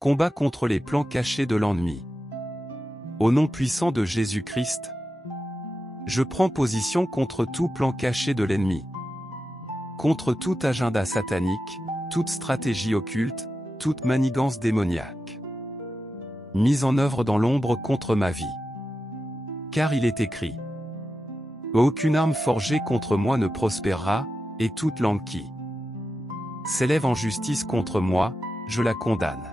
Combat contre les plans cachés de l'ennemi. Au nom puissant de Jésus-Christ, je prends position contre tout plan caché de l'ennemi. Contre tout agenda satanique, toute stratégie occulte, toute manigance démoniaque. Mise en œuvre dans l'ombre contre ma vie. Car il est écrit: aucune arme forgée contre moi ne prospérera, et toute langue qui s'élève en justice contre moi, je la condamne.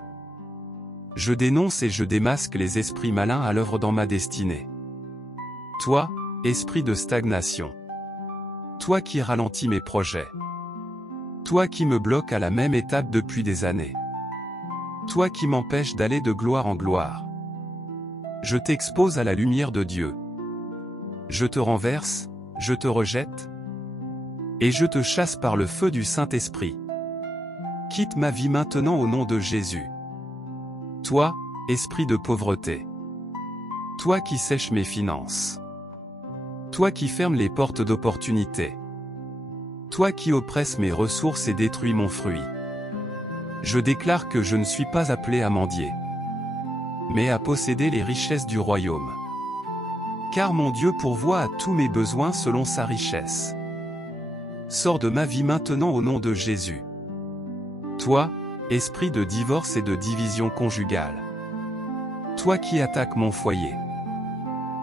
Je dénonce et je démasque les esprits malins à l'œuvre dans ma destinée. Toi, esprit de stagnation. Toi qui ralentis mes projets. Toi qui me bloques à la même étape depuis des années. Toi qui m'empêches d'aller de gloire en gloire. Je t'expose à la lumière de Dieu. Je te renverse, je te rejette, et je te chasse par le feu du Saint-Esprit. Quitte ma vie maintenant au nom de Jésus. Toi, esprit de pauvreté. Toi qui sèches mes finances. Toi qui fermes les portes d'opportunité. Toi qui oppresses mes ressources et détruis mon fruit. Je déclare que je ne suis pas appelé à mendier, mais à posséder les richesses du royaume. Car mon Dieu pourvoit à tous mes besoins selon sa richesse. Sors de ma vie maintenant au nom de Jésus. Toi, esprit de divorce et de division conjugale. Toi qui attaques mon foyer.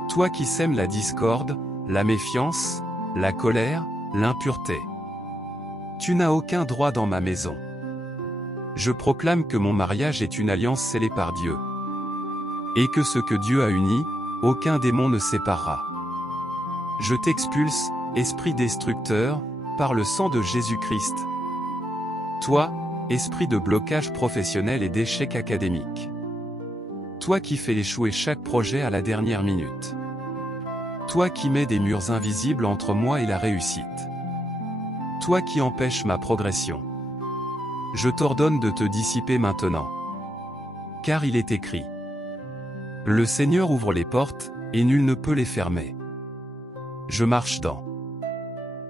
Toi qui sèmes la discorde, la méfiance, la colère, l'impureté. Tu n'as aucun droit dans ma maison. Je proclame que mon mariage est une alliance scellée par Dieu. Et que ce que Dieu a uni, aucun démon ne séparera. Je t'expulse, esprit destructeur, par le sang de Jésus-Christ. Toi, esprit de blocage professionnel et d'échec académique. Toi qui fais échouer chaque projet à la dernière minute. Toi qui mets des murs invisibles entre moi et la réussite. Toi qui empêches ma progression. Je t'ordonne de te dissiper maintenant. Car il est écrit: le Seigneur ouvre les portes, et nul ne peut les fermer. Je marche dans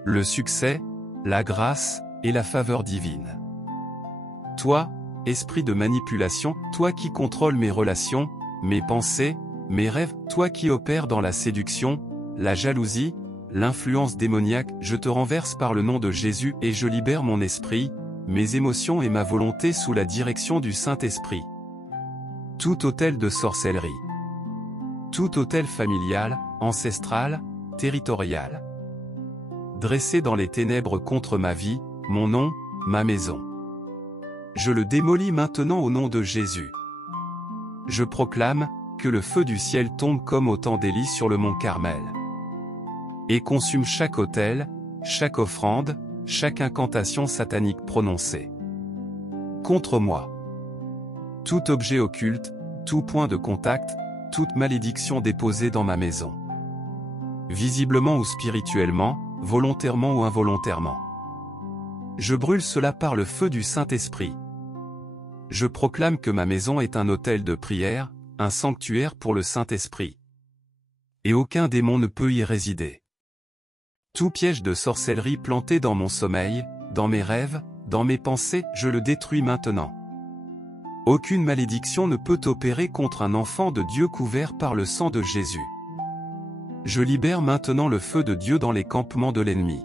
le succès, la grâce, et la faveur divine. Toi, esprit de manipulation, toi qui contrôles mes relations, mes pensées, mes rêves, toi qui opères dans la séduction, la jalousie, l'influence démoniaque, je te renverse par le nom de Jésus et je libère mon esprit, mes émotions et ma volonté sous la direction du Saint-Esprit. Tout autel de sorcellerie. Tout autel familial, ancestral, territorial. Dressé dans les ténèbres contre ma vie, mon nom, ma maison. Je le démolis maintenant au nom de Jésus. Je proclame que le feu du ciel tombe comme au temps d'Élie sur le mont Carmel. Et consume chaque autel, chaque offrande, chaque incantation satanique prononcée contre moi. Tout objet occulte, tout point de contact, toute malédiction déposée dans ma maison. Visiblement ou spirituellement, volontairement ou involontairement. Je brûle cela par le feu du Saint-Esprit. Je proclame que ma maison est un autel de prière, un sanctuaire pour le Saint-Esprit. Et aucun démon ne peut y résider. Tout piège de sorcellerie planté dans mon sommeil, dans mes rêves, dans mes pensées, je le détruis maintenant. Aucune malédiction ne peut opérer contre un enfant de Dieu couvert par le sang de Jésus. Je libère maintenant le feu de Dieu dans les campements de l'ennemi.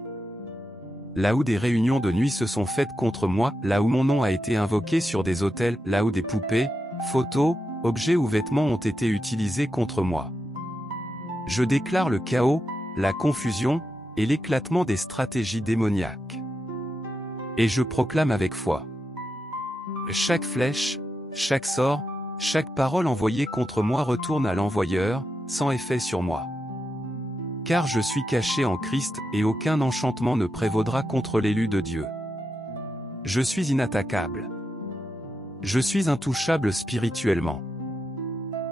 Là où des réunions de nuit se sont faites contre moi, là où mon nom a été invoqué sur des autels, là où des poupées, photos, objets ou vêtements ont été utilisés contre moi. Je déclare le chaos, la confusion, et l'éclatement des stratégies démoniaques. Et je proclame avec foi. Chaque flèche, chaque sort, chaque parole envoyée contre moi retourne à l'envoyeur, sans effet sur moi. Car je suis caché en Christ et aucun enchantement ne prévaudra contre l'élu de Dieu. Je suis inattaquable. Je suis intouchable spirituellement.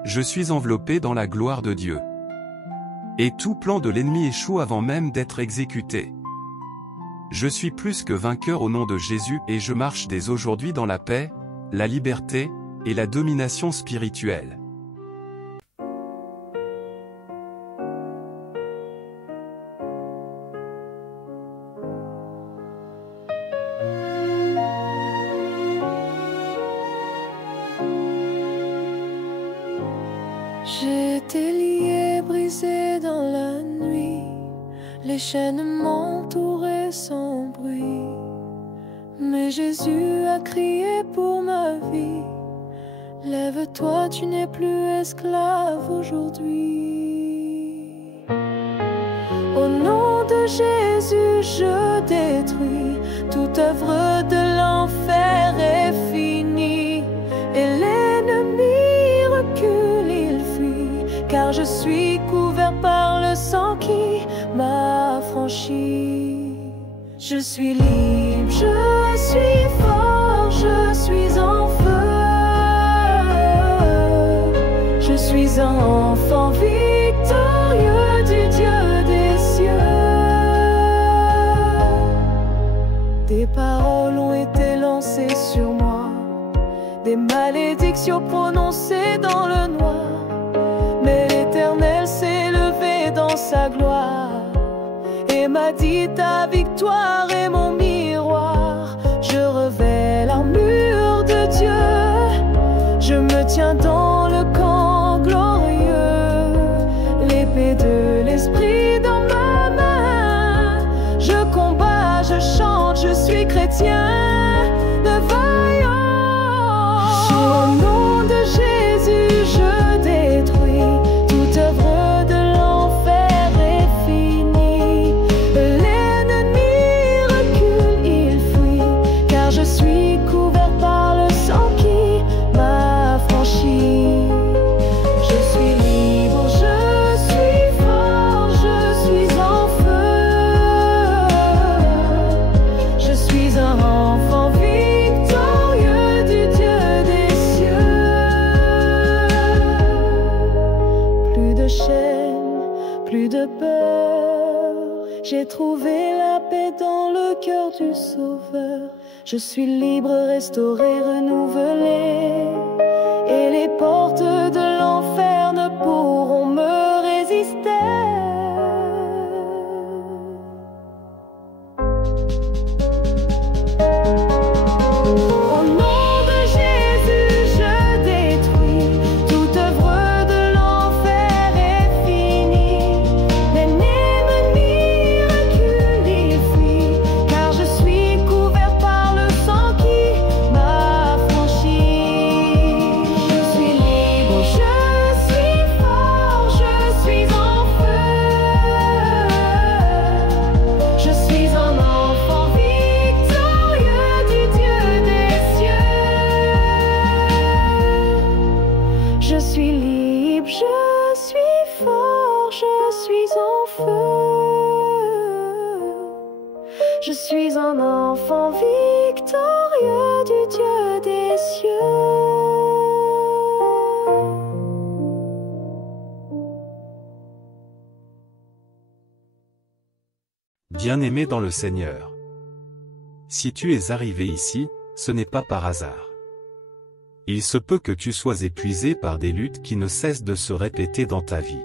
Je suis enveloppé dans la gloire de Dieu. Et tout plan de l'ennemi échoue avant même d'être exécuté. Je suis plus que vainqueur au nom de Jésus et je marche dès aujourd'hui dans la paix, la liberté, et la domination spirituelle. J'ai été lié, brisé dans la nuit. Les chaînes m'entouraient sans bruit. Mais Jésus a crié pour ma vie. Lève-toi, tu n'es plus esclave aujourd'hui. Au nom de Jésus, je détruis toute œuvre de l'enfer est finie. Et l'ennemi recule, il fuit, car je suis couvert par le sang qui m'a affranchi. Je suis libre, je suis fort, je suis en feu. Je suis un enfant victorieux du Dieu des cieux. Des paroles ont été lancées sur moi, des malédictions prononcées dans le noir. Mais l'Éternel s'est levé dans sa gloire et m'a dit: ta victoire est mon miroir. Je revêt l'armure de Dieu, je me tiens dans le camp glorieux, l'épée de l'esprit dans ma main. Je combats, je chante, je suis chrétien, le vaillant. Au nom de Jésus, je détruis toute œuvre de l'enfer est finie. L'ennemi recule, il fuit, car je suis couvert par le sang qui m'a affranchi. Je suis libre, je suis fort, je suis en feu. Je suis un enfant victorieux du Dieu des cieux. Plus de chaînes, plus de peur. J'ai trouvé la paix dans le cœur du Sauveur. Je suis libre, restauré, renouvelé. Et les portes de l'enfer ne pourront me résister. Au nom de Jésus, je détruis toute œuvre de l'enfer est finie. L'ennemi recule, il fuit, car je suis couvert par le sang qui m'a affranchi. Je suis libre, je suis fort, je suis en feu. Je suis un enfant victorieux du Dieu des cieux. Je suis libre, je suis fort, je suis en feu. Je suis un enfant victorieux du Dieu des cieux. Bien-aimé dans le Seigneur. Si tu es arrivé ici, ce n'est pas par hasard. Il se peut que tu sois épuisé par des luttes qui ne cessent de se répéter dans ta vie.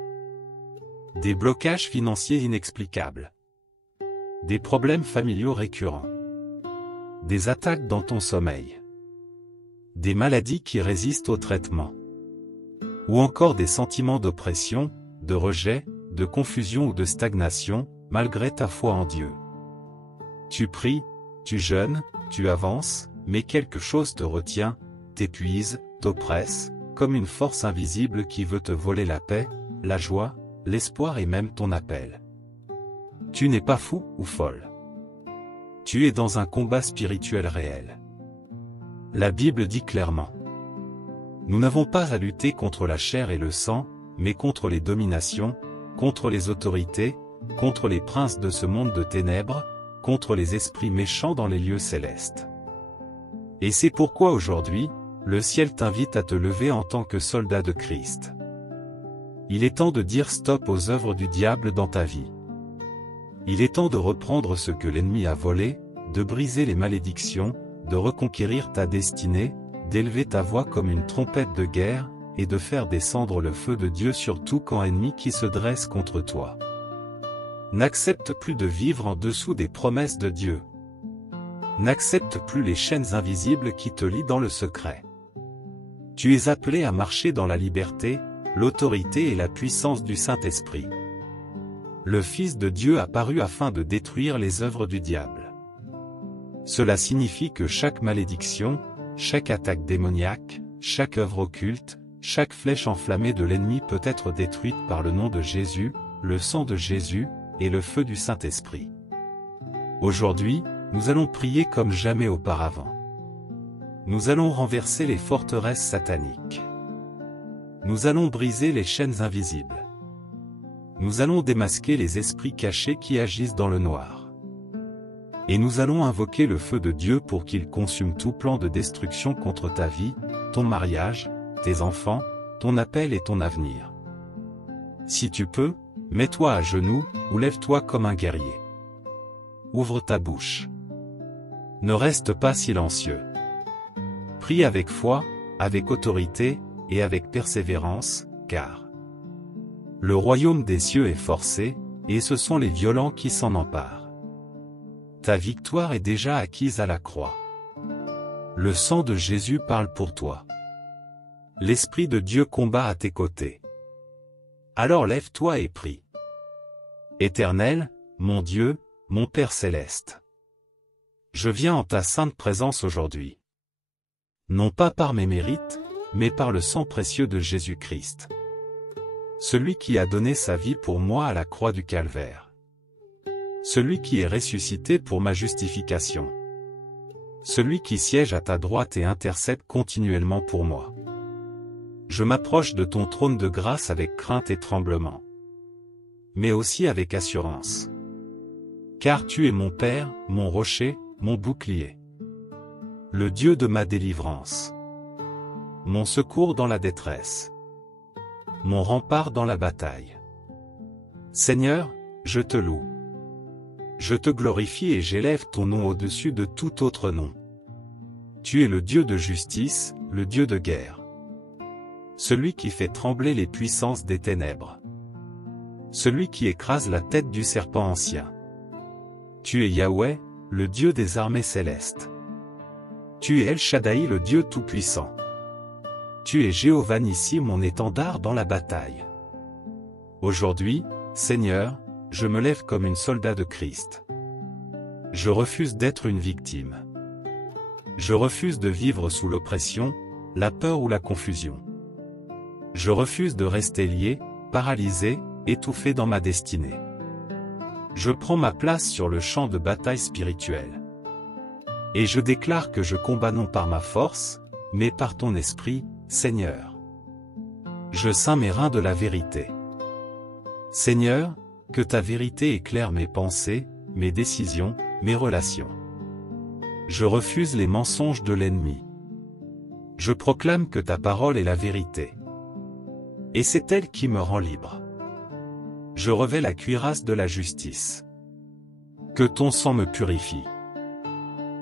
Des blocages financiers inexplicables. Des problèmes familiaux récurrents. Des attaques dans ton sommeil. Des maladies qui résistent au traitement. Ou encore des sentiments d'oppression, de rejet, de confusion ou de stagnation, malgré ta foi en Dieu. Tu pries, tu jeûnes, tu avances, mais quelque chose te retient, t'épuise, t'oppresse, comme une force invisible qui veut te voler la paix, la joie, l'espoir et même ton appel. Tu n'es pas fou ou folle. Tu es dans un combat spirituel réel. La Bible dit clairement: nous n'avons pas à lutter contre la chair et le sang, mais contre les dominations, contre les autorités, contre les princes de ce monde de ténèbres, contre les esprits méchants dans les lieux célestes. Et c'est pourquoi aujourd'hui, le ciel t'invite à te lever en tant que soldat de Christ. Il est temps de dire stop aux œuvres du diable dans ta vie. Il est temps de reprendre ce que l'ennemi a volé, de briser les malédictions, de reconquérir ta destinée, d'élever ta voix comme une trompette de guerre, et de faire descendre le feu de Dieu sur tout camp ennemi qui se dresse contre toi. N'accepte plus de vivre en dessous des promesses de Dieu. N'accepte plus les chaînes invisibles qui te lient dans le secret. Tu es appelé à marcher dans la liberté, l'autorité et la puissance du Saint-Esprit. Le Fils de Dieu apparut afin de détruire les œuvres du diable. Cela signifie que chaque malédiction, chaque attaque démoniaque, chaque œuvre occulte, chaque flèche enflammée de l'ennemi peut être détruite par le nom de Jésus, le sang de Jésus, et le feu du Saint-Esprit. Aujourd'hui, nous allons prier comme jamais auparavant. Nous allons renverser les forteresses sataniques. Nous allons briser les chaînes invisibles. Nous allons démasquer les esprits cachés qui agissent dans le noir. Et nous allons invoquer le feu de Dieu pour qu'il consume tout plan de destruction contre ta vie, ton mariage, tes enfants, ton appel et ton avenir. Si tu peux, mets-toi à genoux, ou lève-toi comme un guerrier. Ouvre ta bouche. Ne reste pas silencieux. Prie avec foi, avec autorité, et avec persévérance, car le royaume des cieux est forcé, et ce sont les violents qui s'en emparent. Ta victoire est déjà acquise à la croix. Le sang de Jésus parle pour toi. L'Esprit de Dieu combat à tes côtés. Alors lève-toi et prie. Éternel, mon Dieu, mon Père céleste. Je viens en ta sainte présence aujourd'hui. Non pas par mes mérites, mais par le sang précieux de Jésus-Christ. Celui qui a donné sa vie pour moi à la croix du Calvaire. Celui qui est ressuscité pour ma justification. Celui qui siège à ta droite et intercède continuellement pour moi. Je m'approche de ton trône de grâce avec crainte et tremblement. Mais aussi avec assurance. Car tu es mon Père, mon rocher, mon bouclier. Le Dieu de ma délivrance. Mon secours dans la détresse. Mon rempart dans la bataille. Seigneur, je te loue. Je te glorifie et j'élève ton nom au-dessus de tout autre nom. Tu es le Dieu de justice, le Dieu de guerre. Celui qui fait trembler les puissances des ténèbres. Celui qui écrase la tête du serpent ancien. Tu es Yahweh, le Dieu des armées célestes. Tu es El Shaddai, le Dieu tout-puissant. Tu es Jéhovah Nissi, mon étendard dans la bataille. Aujourd'hui, Seigneur, je me lève comme une soldat de Christ. Je refuse d'être une victime. Je refuse de vivre sous l'oppression, la peur ou la confusion. Je refuse de rester lié, paralysé, étouffé dans ma destinée. Je prends ma place sur le champ de bataille spirituelle. Et je déclare que je combats non par ma force, mais par ton esprit, Seigneur. Je ceins mes reins de la vérité. Seigneur, que ta vérité éclaire mes pensées, mes décisions, mes relations. Je refuse les mensonges de l'ennemi. Je proclame que ta parole est la vérité. Et c'est elle qui me rend libre. Je revêt la cuirasse de la justice. Que ton sang me purifie.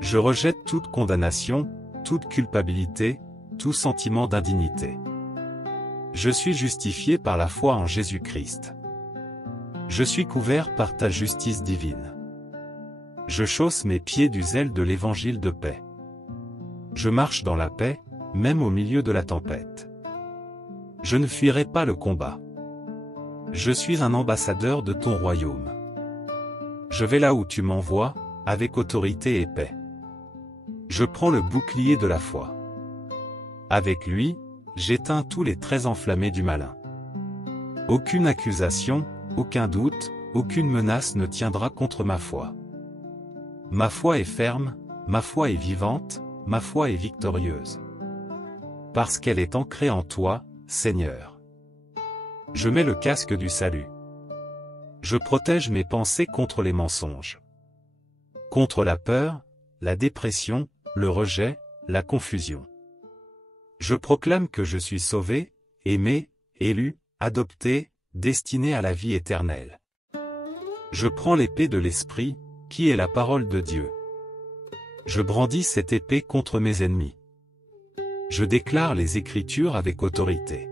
Je rejette toute condamnation, toute culpabilité, tout sentiment d'indignité. Je suis justifié par la foi en Jésus-Christ. Je suis couvert par ta justice divine. Je chausse mes pieds du zèle de l'évangile de paix. Je marche dans la paix, même au milieu de la tempête. Je ne fuirai pas le combat. Je suis un ambassadeur de ton royaume. Je vais là où tu m'envoies, avec autorité et paix. Je prends le bouclier de la foi. Avec lui, j'éteins tous les traits enflammés du malin. Aucune accusation, aucun doute, aucune menace ne tiendra contre ma foi. Ma foi est ferme, ma foi est vivante, ma foi est victorieuse. Parce qu'elle est ancrée en toi, Seigneur. Je mets le casque du salut. Je protège mes pensées contre les mensonges. Contre la peur, la dépression, le rejet, la confusion. Je proclame que je suis sauvé, aimé, élu, adopté, destiné à la vie éternelle. Je prends l'épée de l'Esprit, qui est la parole de Dieu. Je brandis cette épée contre mes ennemis. Je déclare les Écritures avec autorité.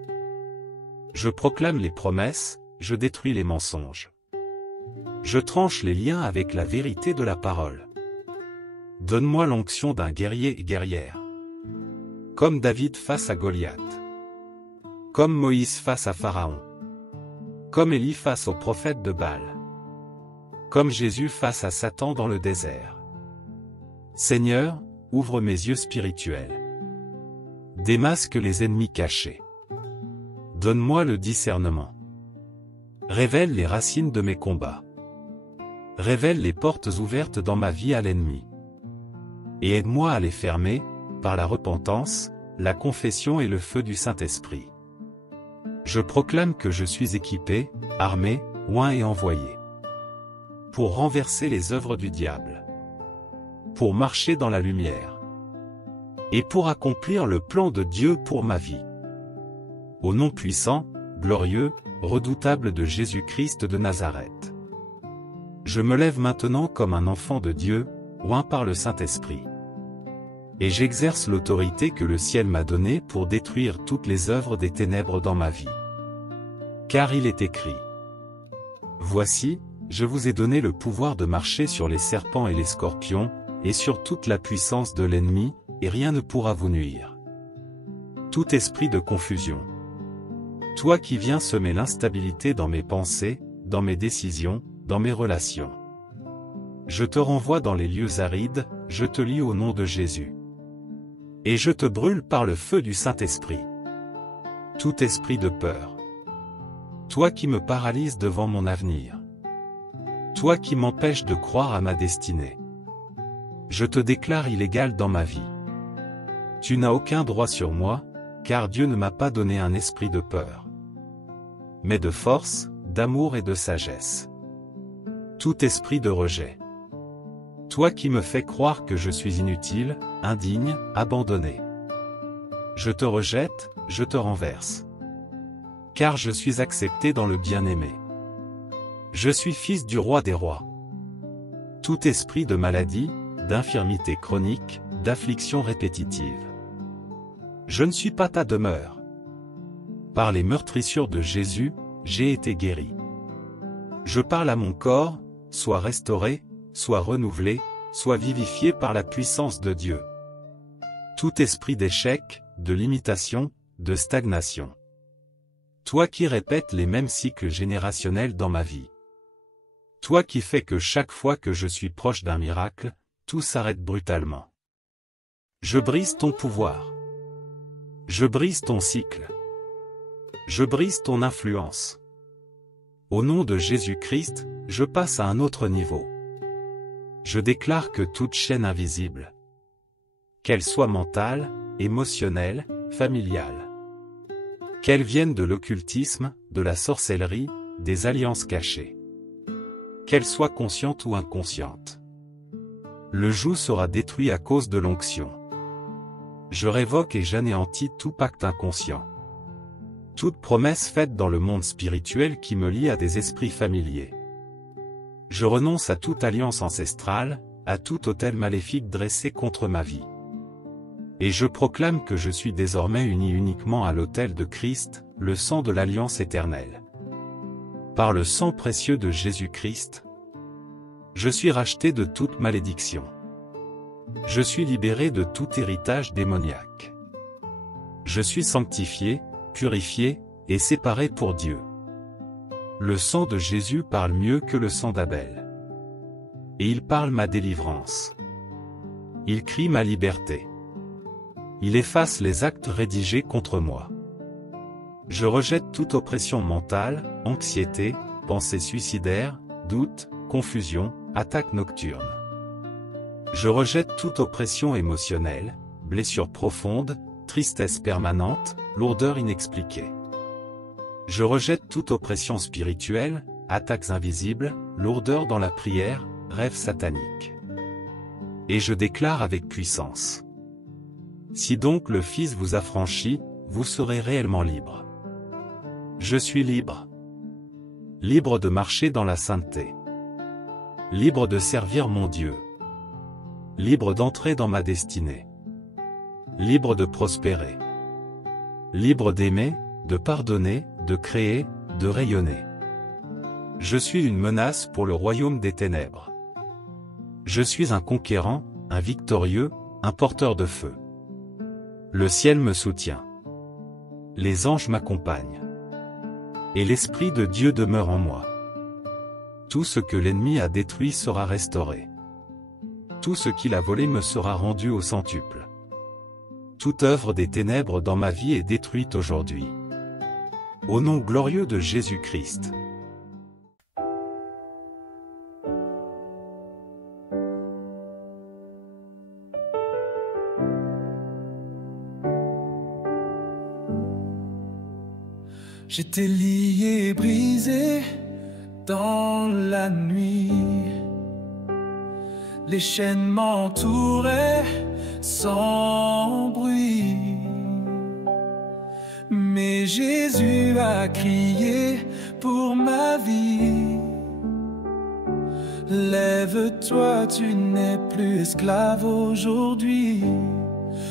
Je proclame les promesses, je détruis les mensonges. Je tranche les liens avec la vérité de la parole. Donne-moi l'onction d'un guerrier et guerrière. Comme David face à Goliath. Comme Moïse face à Pharaon. Comme Élie face au prophète de Baal. Comme Jésus face à Satan dans le désert. Seigneur, ouvre mes yeux spirituels. Démasque les ennemis cachés. Donne-moi le discernement. Révèle les racines de mes combats. Révèle les portes ouvertes dans ma vie à l'ennemi. Et aide-moi à les fermer, par la repentance, la confession et le feu du Saint-Esprit. Je proclame que je suis équipé, armé, oint et envoyé. Pour renverser les œuvres du diable. Pour marcher dans la lumière. Et pour accomplir le plan de Dieu pour ma vie. Au nom puissant, glorieux, redoutable de Jésus-Christ de Nazareth. Je me lève maintenant comme un enfant de Dieu, oint par le Saint-Esprit. Et j'exerce l'autorité que le ciel m'a donnée pour détruire toutes les œuvres des ténèbres dans ma vie. Car il est écrit. Voici, je vous ai donné le pouvoir de marcher sur les serpents et les scorpions, et sur toute la puissance de l'ennemi, et rien ne pourra vous nuire. Tout esprit de confusion. Toi qui viens semer l'instabilité dans mes pensées, dans mes décisions, dans mes relations. Je te renvoie dans les lieux arides, je te lie au nom de Jésus. Et je te brûle par le feu du Saint-Esprit. Tout esprit de peur. Toi qui me paralyses devant mon avenir. Toi qui m'empêches de croire à ma destinée. Je te déclare illégal dans ma vie. Tu n'as aucun droit sur moi, car Dieu ne m'a pas donné un esprit de peur. Mais de force, d'amour et de sagesse. Tout esprit de rejet. Toi qui me fais croire que je suis inutile, indigne, abandonné. Je te rejette, je te renverse. Car je suis accepté dans le bien-aimé. Je suis fils du roi des rois. Tout esprit de maladie, d'infirmité chronique, d'affliction répétitive. Je ne suis pas ta demeure. Par les meurtrissures de Jésus, j'ai été guéri. Je parle à mon corps, sois restauré, sois renouvelé, sois vivifié par la puissance de Dieu. Tout esprit d'échec, de limitation, de stagnation. Toi qui répètes les mêmes cycles générationnels dans ma vie. Toi qui fais que chaque fois que je suis proche d'un miracle, tout s'arrête brutalement. Je brise ton pouvoir. Je brise ton cycle. Je brise ton influence. Au nom de Jésus-Christ, je passe à un autre niveau. Je déclare que toute chaîne invisible, qu'elle soit mentale, émotionnelle, familiale, qu'elle vienne de l'occultisme, de la sorcellerie, des alliances cachées, qu'elle soit consciente ou inconsciente, le joug sera détruit à cause de l'onction. Je révoque et j'anéantis tout pacte inconscient. Toute promesse faite dans le monde spirituel qui me lie à des esprits familiers. Je renonce à toute alliance ancestrale, à tout autel maléfique dressé contre ma vie. Et je proclame que je suis désormais uni uniquement à l'autel de Christ, le sang de l'alliance éternelle. Par le sang précieux de Jésus-Christ, je suis racheté de toute malédiction. Je suis libéré de tout héritage démoniaque. Je suis sanctifié, purifié, et séparé pour Dieu. Le sang de Jésus parle mieux que le sang d'Abel. Et il parle ma délivrance. Il crie ma liberté. Il efface les actes rédigés contre moi. Je rejette toute oppression mentale, anxiété, pensée suicidaire, doute, confusion, attaque nocturne. Je rejette toute oppression émotionnelle, blessure profonde, tristesse permanente, lourdeur inexpliquée. Je rejette toute oppression spirituelle, attaques invisibles, lourdeur dans la prière, rêves sataniques. Et je déclare avec puissance. Si donc le Fils vous affranchit, vous serez réellement libre. Je suis libre. Libre de marcher dans la sainteté. Libre de servir mon Dieu. Libre d'entrer dans ma destinée. Libre de prospérer. Libre d'aimer, de pardonner, de créer, de rayonner. Je suis une menace pour le royaume des ténèbres. Je suis un conquérant, un victorieux, un porteur de feu. Le ciel me soutient. Les anges m'accompagnent. Et l'Esprit de Dieu demeure en moi. Tout ce que l'ennemi a détruit sera restauré. Tout ce qu'il a volé me sera rendu au centuple. Toute œuvre des ténèbres dans ma vie est détruite aujourd'hui. Au nom glorieux de Jésus-Christ. J'étais lié, brisé dans la nuit. Les chaînes m'entouraient sans bruit. Mais Jésus a crié pour ma vie. Lève-toi, tu n'es plus esclave aujourd'hui.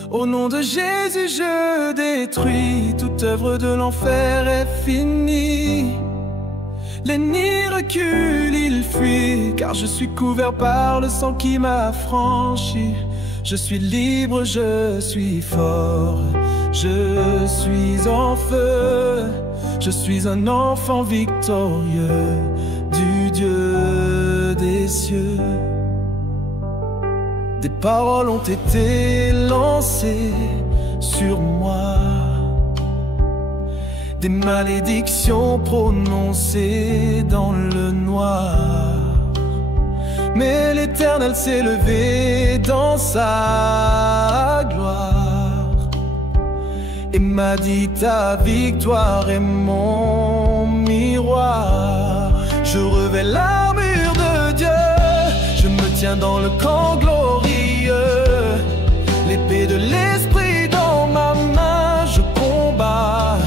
Au nom de Jésus, je détruis toute œuvre de l'enfer est finie. L'ennemi recule, il fuit, car je suis couvert par le sang qui m'a affranchi. Je suis libre, je suis fort, je suis en feu. Je suis un enfant victorieux du Dieu des cieux. Des paroles ont été lancées sur moi, des malédictions prononcées dans le noir. Mais l'Éternel s'est levé dans sa gloire et m'a dit: ta victoire est mon miroir. Je revêts l'armure de Dieu, je me tiens dans le camp glorieux, l'épée de l'esprit dans ma main. Je combats,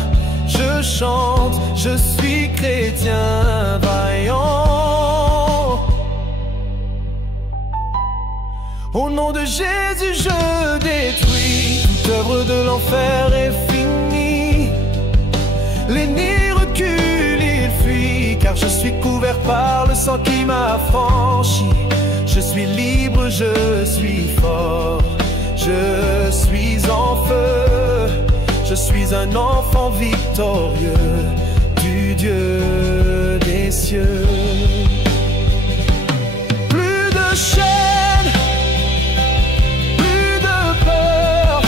je chante, je suis chrétien vaillant. Au nom de Jésus, je détruis toute œuvre de l'enfer est finie. L'ennemi recule, il fuit, car je suis couvert par le sang qui m'a affranchi. Je suis libre, je suis fort, je suis en feu. Je suis un enfant victorieux du Dieu des cieux. Plus de chaînes, plus de peur.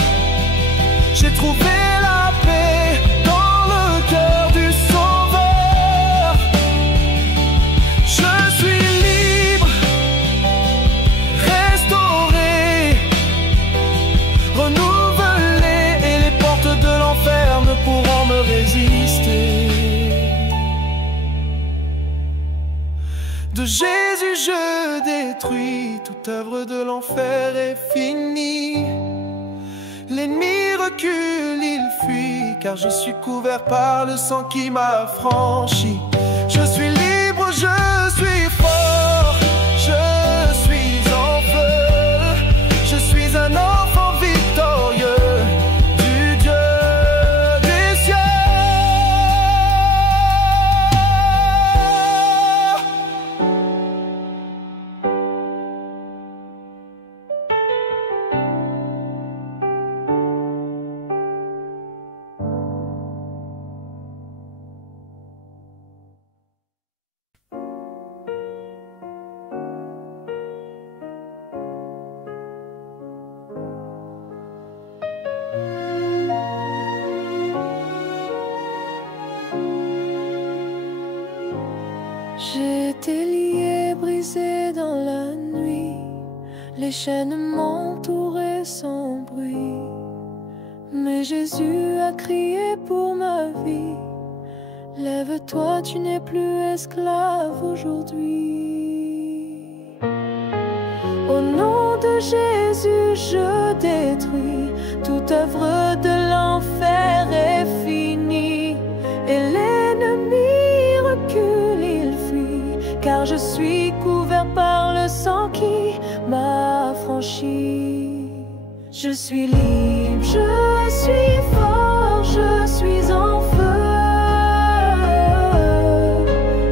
J'ai trouvé la paix dans le cœur du Sauveur. Je suis libre, restauré, renouvelé, et les portes de l'enfer ne pourront me résister. De Jésus je détruis toute œuvre de l'enfer est finie. L'ennemi recule, il fuit, car je suis couvert par le sang qui m'a affranchi. Je suis libre, je suis fort, je suis en feu. Je suis un enfant victorieux du Dieu des cieux. J'étais lié, brisé dans la nuit. Les chaînes m'entouraient sans bruit. Mais Jésus a crié pour ma vie. Lève-toi, tu n'es plus esclave aujourd'hui. Au nom de Jésus, je détruis toute œuvre de l'enfer est finie. Et l'ennemi recule, il fuit, car je suis couvert par le sang qui m'a affranchi. Je suis libre, je suis fort, je suis en feu.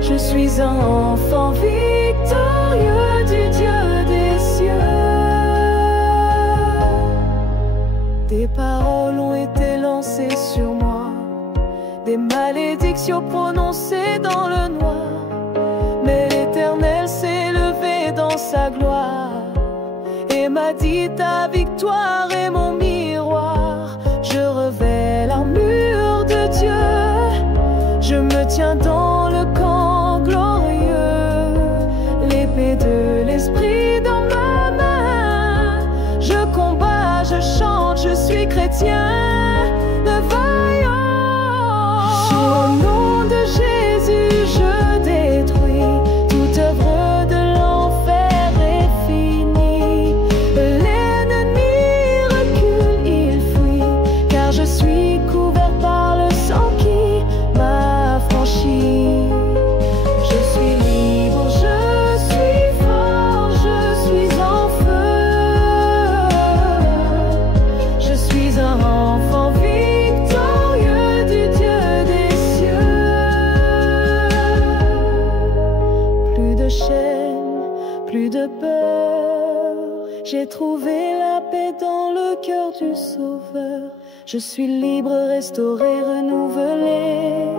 Je suis un enfant victorieux du Dieu des cieux. Des paroles ont été lancées sur moi, malédictions prononcées dans le noir. Mais l'Éternel s'est levé dans sa gloire et m'a dit: ta victoire est mon miroir. Je revêt l'armure de Dieu, je me tiens dans le camp glorieux, l'épée de l'Esprit dans ma main. Je combats, je chante, je suis chrétien, de vaillant. Au nom de Jésus, je détruis toute œuvre de l'enfer est finie. L'ennemi recule, il fuit, car je suis couvert par le sang qui m'a affranchi. Je suis libre, je suis fort, je suis en feu. Je suis un enfant victorieux du Dieu des cieux. Plus de chaînes, plus de peur, j'ai trouvé la paix dans le cœur du Sauveur. Je suis libre, restauré, renouvelé,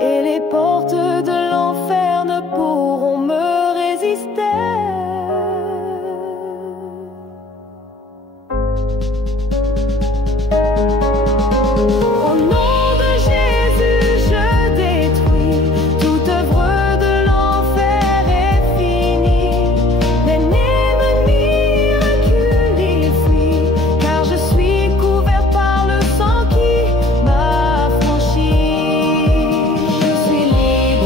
et les portes de l'enfer ne pourront me résister. Au nom de Jésus, je détruis toute œuvre de l'enfer est finie. L'ennemi recule, il fuit, car je suis couvert par le sang qui m'a affranchi. Je suis libre,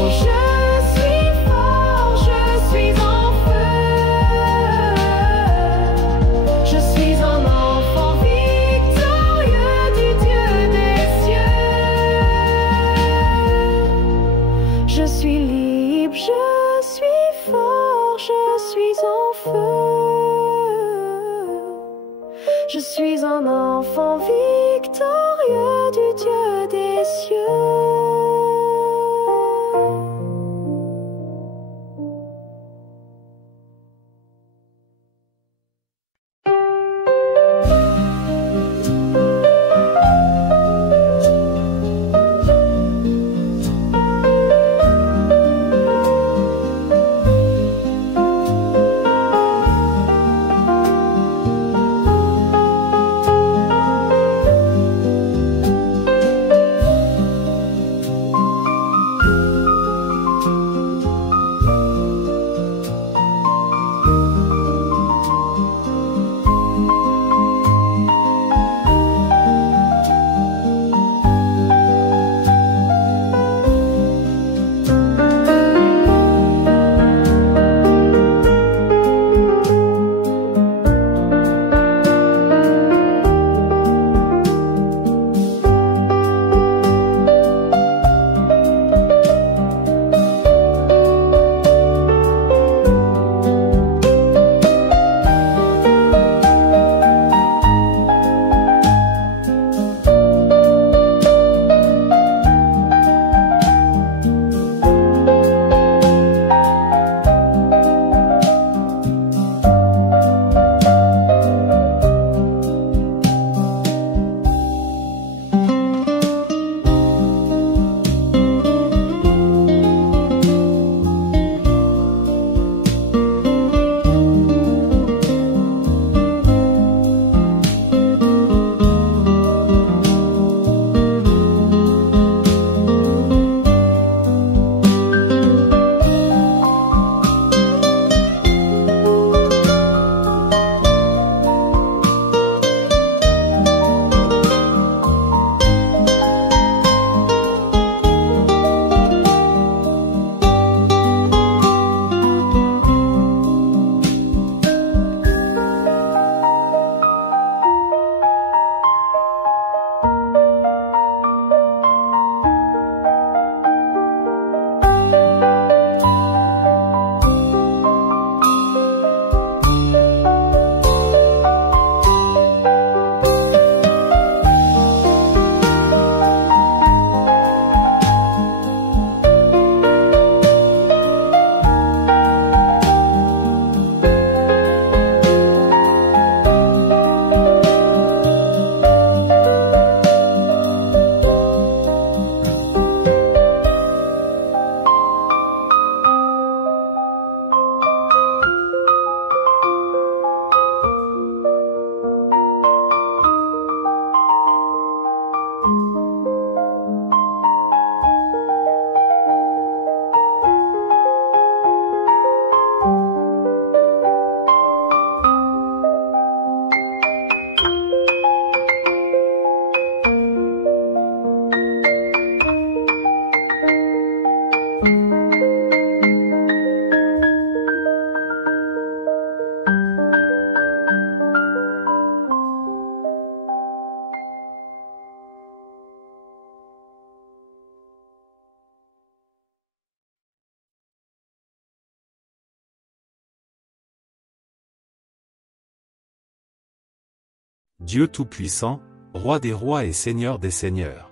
Dieu Tout-Puissant, Roi des rois et Seigneur des seigneurs.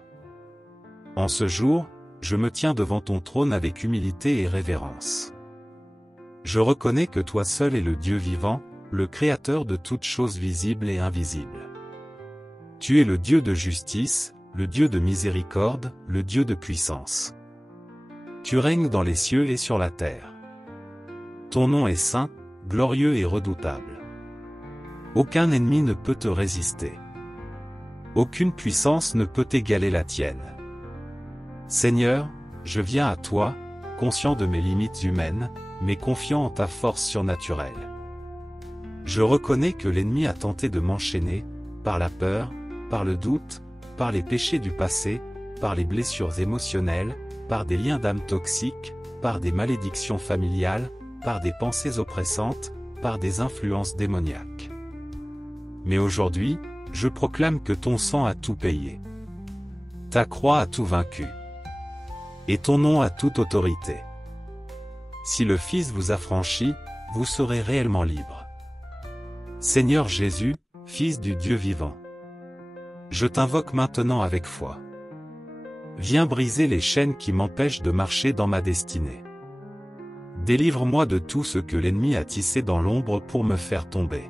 En ce jour, je me tiens devant ton trône avec humilité et révérence. Je reconnais que toi seul es le Dieu vivant, le Créateur de toutes choses visibles et invisibles. Tu es le Dieu de justice, le Dieu de miséricorde, le Dieu de puissance. Tu règnes dans les cieux et sur la terre. Ton nom est saint, glorieux et redoutable. Aucun ennemi ne peut te résister. Aucune puissance ne peut égaler la tienne. Seigneur, je viens à toi, conscient de mes limites humaines, mais confiant en ta force surnaturelle. Je reconnais que l'ennemi a tenté de m'enchaîner, par la peur, par le doute, par les péchés du passé, par les blessures émotionnelles, par des liens d'âme toxiques, par des malédictions familiales, par des pensées oppressantes, par des influences démoniaques. Mais aujourd'hui, je proclame que ton sang a tout payé. Ta croix a tout vaincu. Et ton nom a toute autorité. Si le Fils vous a franchi, vous serez réellement libre. Seigneur Jésus, Fils du Dieu vivant, je t'invoque maintenant avec foi. Viens briser les chaînes qui m'empêchent de marcher dans ma destinée. Délivre-moi de tout ce que l'ennemi a tissé dans l'ombre pour me faire tomber.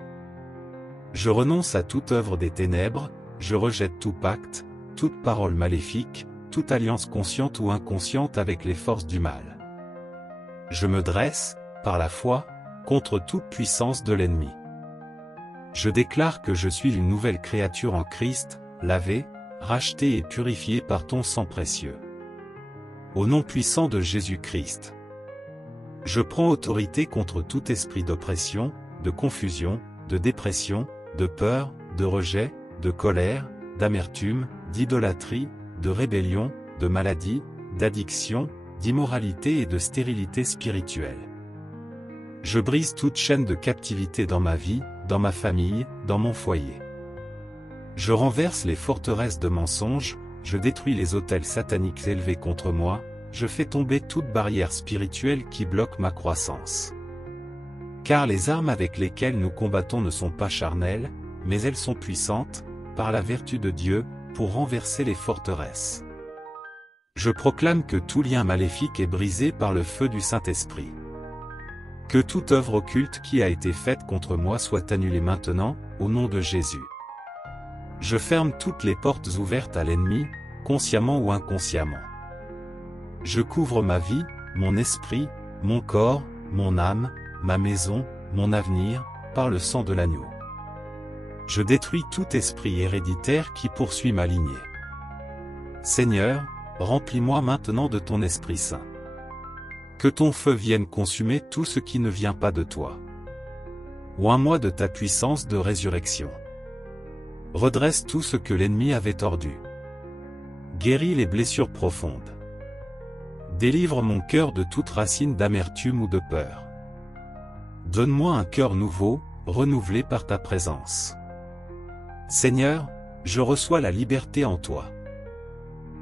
Je renonce à toute œuvre des ténèbres, je rejette tout pacte, toute parole maléfique, toute alliance consciente ou inconsciente avec les forces du mal. Je me dresse, par la foi, contre toute puissance de l'ennemi. Je déclare que je suis une nouvelle créature en Christ, lavée, rachetée et purifiée par ton sang précieux. Au nom puissant de Jésus-Christ, je prends autorité contre tout esprit d'oppression, de confusion, de dépression, de peur, de rejet, de colère, d'amertume, d'idolâtrie, de rébellion, de maladie, d'addiction, d'immoralité et de stérilité spirituelle. Je brise toute chaîne de captivité dans ma vie, dans ma famille, dans mon foyer. Je renverse les forteresses de mensonges, je détruis les autels sataniques élevés contre moi, je fais tomber toute barrière spirituelle qui bloque ma croissance. Car les armes avec lesquelles nous combattons ne sont pas charnelles, mais elles sont puissantes, par la vertu de Dieu, pour renverser les forteresses. Je proclame que tout lien maléfique est brisé par le feu du Saint-Esprit. Que toute œuvre occulte qui a été faite contre moi soit annulée maintenant, au nom de Jésus. Je ferme toutes les portes ouvertes à l'ennemi, consciemment ou inconsciemment. Je couvre ma vie, mon esprit, mon corps, mon âme, ma maison, mon avenir, par le sang de l'agneau. Je détruis tout esprit héréditaire qui poursuit ma lignée. Seigneur, remplis-moi maintenant de ton Esprit Saint. Que ton feu vienne consumer tout ce qui ne vient pas de toi. Oins-moi de ta puissance de résurrection. Redresse tout ce que l'ennemi avait tordu. Guéris les blessures profondes. Délivre mon cœur de toute racine d'amertume ou de peur. Donne-moi un cœur nouveau, renouvelé par ta présence. Seigneur, je reçois la liberté en toi.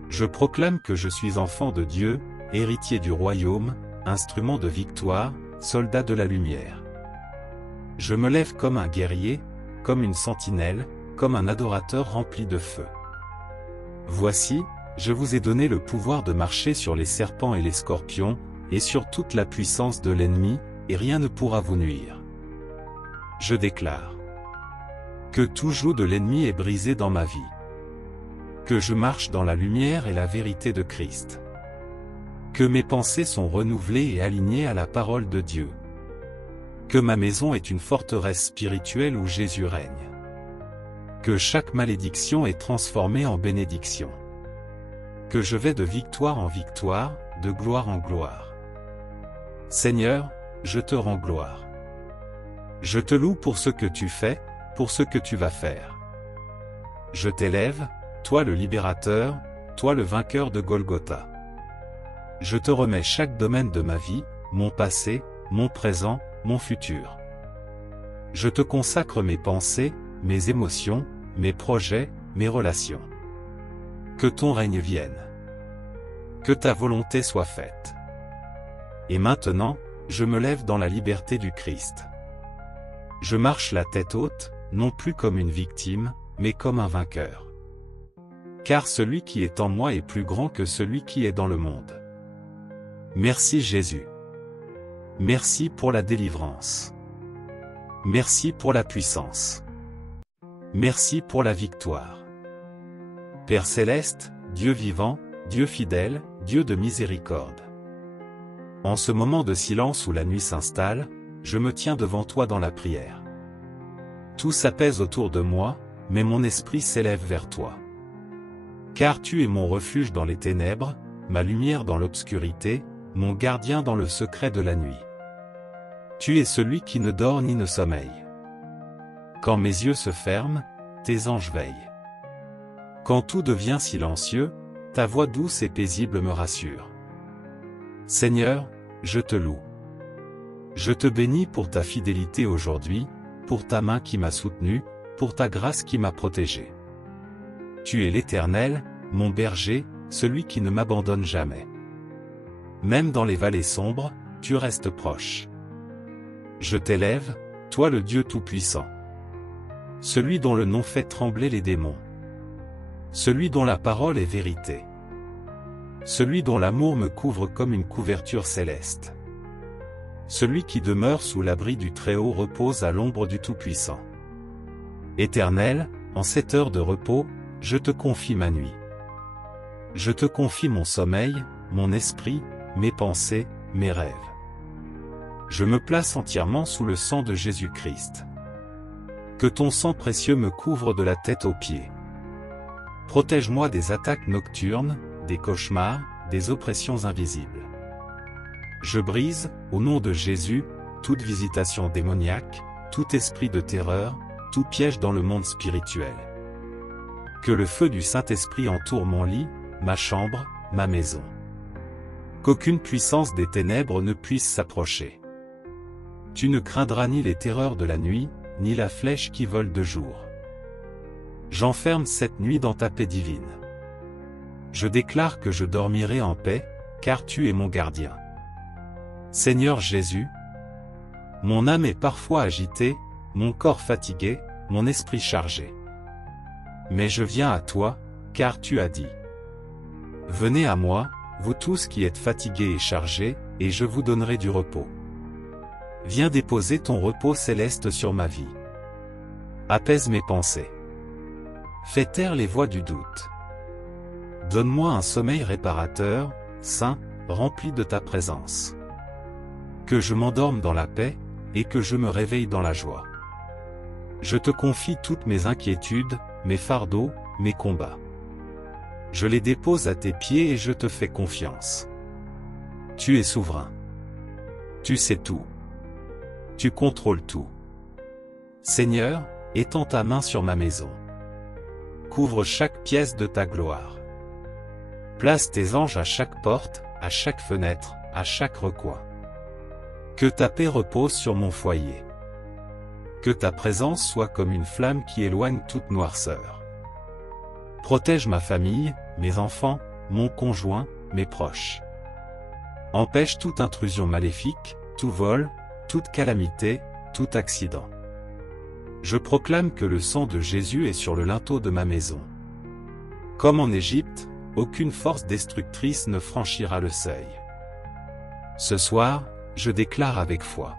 Je proclame que je suis enfant de Dieu, héritier du royaume, instrument de victoire, soldat de la lumière. Je me lève comme un guerrier, comme une sentinelle, comme un adorateur rempli de feu. Voici, je vous ai donné le pouvoir de marcher sur les serpents et les scorpions, et sur toute la puissance de l'ennemi, et rien ne pourra vous nuire. Je déclare que tout joug de l'ennemi est brisé dans ma vie. Que je marche dans la lumière et la vérité de Christ. Que mes pensées sont renouvelées et alignées à la parole de Dieu. Que ma maison est une forteresse spirituelle où Jésus règne. Que chaque malédiction est transformée en bénédiction. Que je vais de victoire en victoire, de gloire en gloire. Seigneur, je te rends gloire. Je te loue pour ce que tu fais, pour ce que tu vas faire. Je t'élève, toi le libérateur, toi le vainqueur de Golgotha. Je te remets chaque domaine de ma vie, mon passé, mon présent, mon futur. Je te consacre mes pensées, mes émotions, mes projets, mes relations. Que ton règne vienne. Que ta volonté soit faite. Et maintenant, je me lève dans la liberté du Christ. Je marche la tête haute, non plus comme une victime, mais comme un vainqueur. Car celui qui est en moi est plus grand que celui qui est dans le monde. Merci Jésus. Merci pour la délivrance. Merci pour la puissance. Merci pour la victoire. Père céleste, Dieu vivant, Dieu fidèle, Dieu de miséricorde. En ce moment de silence où la nuit s'installe, je me tiens devant toi dans la prière. Tout s'apaise autour de moi, mais mon esprit s'élève vers toi. Car tu es mon refuge dans les ténèbres, ma lumière dans l'obscurité, mon gardien dans le secret de la nuit. Tu es celui qui ne dort ni ne sommeille. Quand mes yeux se ferment, tes anges veillent. Quand tout devient silencieux, ta voix douce et paisible me rassure. Seigneur, je te loue. Je te bénis pour ta fidélité aujourd'hui, pour ta main qui m'a soutenu, pour ta grâce qui m'a protégé. Tu es l'Éternel, mon berger, celui qui ne m'abandonne jamais. Même dans les vallées sombres, tu restes proche. Je t'élève, toi le Dieu Tout-Puissant. Celui dont le nom fait trembler les démons. Celui dont la parole est vérité. Celui dont l'amour me couvre comme une couverture céleste. Celui qui demeure sous l'abri du Très-Haut repose à l'ombre du Tout-Puissant. Éternel, en cette heure de repos, je te confie ma nuit. Je te confie mon sommeil, mon esprit, mes pensées, mes rêves. Je me place entièrement sous le sang de Jésus-Christ. Que ton sang précieux me couvre de la tête aux pieds. Protège-moi des attaques nocturnes, des cauchemars, des oppressions invisibles. Je brise, au nom de Jésus, toute visitation démoniaque, tout esprit de terreur, tout piège dans le monde spirituel. Que le feu du Saint-Esprit entoure mon lit, ma chambre, ma maison. Qu'aucune puissance des ténèbres ne puisse s'approcher. Tu ne craindras ni les terreurs de la nuit, ni la flèche qui vole de jour. J'enferme cette nuit dans ta paix divine. Je déclare que je dormirai en paix, car tu es mon gardien. Seigneur Jésus, mon âme est parfois agitée, mon corps fatigué, mon esprit chargé. Mais je viens à toi, car tu as dit. Venez à moi, vous tous qui êtes fatigués et chargés, et je vous donnerai du repos. Viens déposer ton repos céleste sur ma vie. Apaise mes pensées. Fais taire les voix du doute. Donne-moi un sommeil réparateur, sain, rempli de ta présence. Que je m'endorme dans la paix, et que je me réveille dans la joie. Je te confie toutes mes inquiétudes, mes fardeaux, mes combats. Je les dépose à tes pieds et je te fais confiance. Tu es souverain. Tu sais tout. Tu contrôles tout. Seigneur, étends ta main sur ma maison. Couvre chaque pièce de ta gloire. Place tes anges à chaque porte, à chaque fenêtre, à chaque recoin. Que ta paix repose sur mon foyer. Que ta présence soit comme une flamme qui éloigne toute noirceur. Protège ma famille, mes enfants, mon conjoint, mes proches. Empêche toute intrusion maléfique, tout vol, toute calamité, tout accident. Je proclame que le sang de Jésus est sur le linteau de ma maison. Comme en Égypte, aucune force destructrice ne franchira le seuil. Ce soir, je déclare avec foi.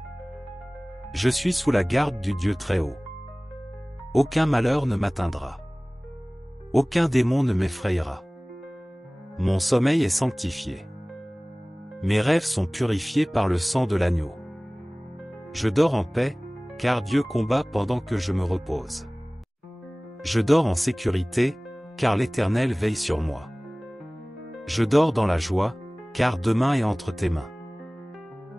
Je suis sous la garde du Dieu Très-Haut. Aucun malheur ne m'atteindra. Aucun démon ne m'effrayera. Mon sommeil est sanctifié. Mes rêves sont purifiés par le sang de l'agneau. Je dors en paix, car Dieu combat pendant que je me repose. Je dors en sécurité, car l'Éternel veille sur moi. Je dors dans la joie, car demain est entre tes mains.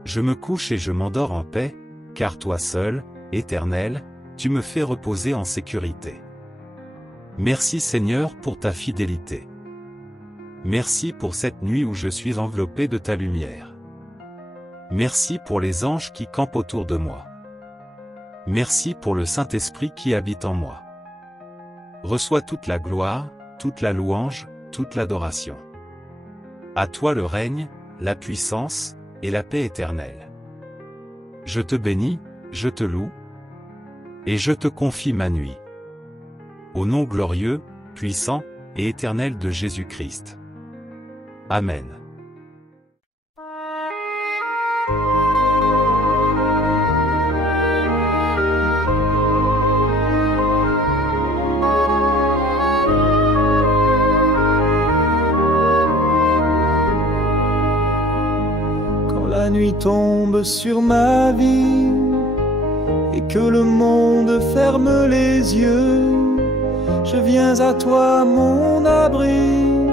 Je me couche et je m'endors en paix, car toi seul, Éternel, tu me fais reposer en sécurité. Merci Seigneur pour ta fidélité. Merci pour cette nuit où je suis enveloppé de ta lumière. Merci pour les anges qui campent autour de moi. Merci pour le Saint-Esprit qui habite en moi. Reçois toute la gloire, toute la louange, toute l'adoration. À toi le règne, la puissance, et la paix éternelle. Je te bénis, je te loue, et je te confie ma nuit. Au nom glorieux, puissant et éternel de Jésus-Christ. Amen. Quand la nuit tombe sur ma vie et que le monde ferme les yeux, je viens à toi, mon abri,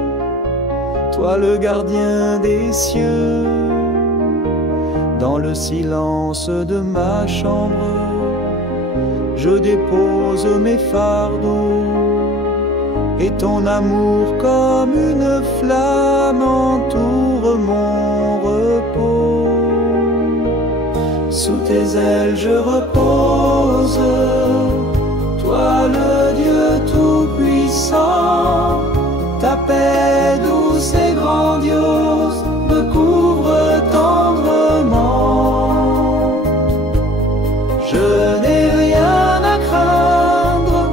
toi le gardien des cieux. Dans le silence de ma chambre, je dépose mes fardeaux, et ton amour comme une flamme entoure mon repos. Sous tes ailes je repose, toi le Dieu tout-puissant. Ta paix douce et grandiose me couvre tendrement. Je n'ai rien à craindre,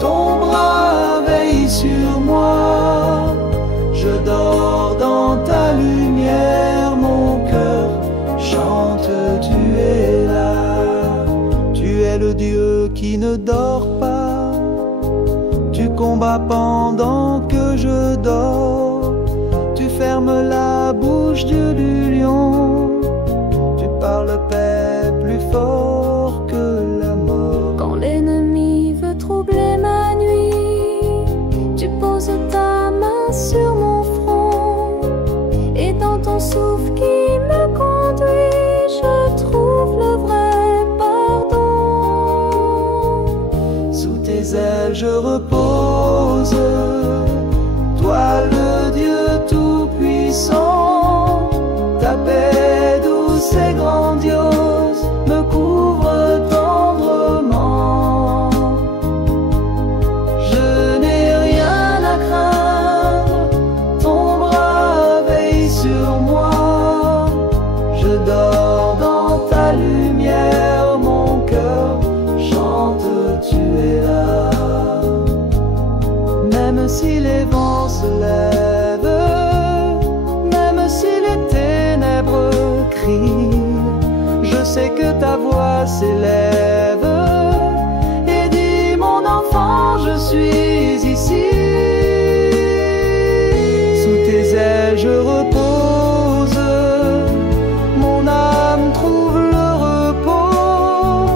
ton bras veille sur moi. Je dors dans ta lumière, mon cœur chante, tu es là. Tu es le Dieu qui ne dort pas, tu combats pendant que je dors, tu fermes la bouche du lion, tu parles paix plus fort que la mort. Quand l'ennemi veut troubler ma nuit, tu poses ta main sur mon front, et dans ton souffle qui me conduit, je trouve le vrai pardon. Sous tes ailes je repose, toi le Dieu tout-puissant. Ta paix douce et grandiose me couvre tendrement. Je n'ai rien à craindre, ton bras veille sur moi. Je dors dans ta lumière, mon cœur chante, tu es là. Même si les vents se lèvent, même si les ténèbres crient, je sais que ta voix s'élève et dis, mon enfant, je suis ici. Sous tes ailes je repose, mon âme trouve le repos.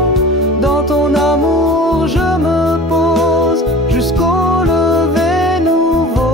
Dans ton amour je me pose jusqu'au lever nouveau.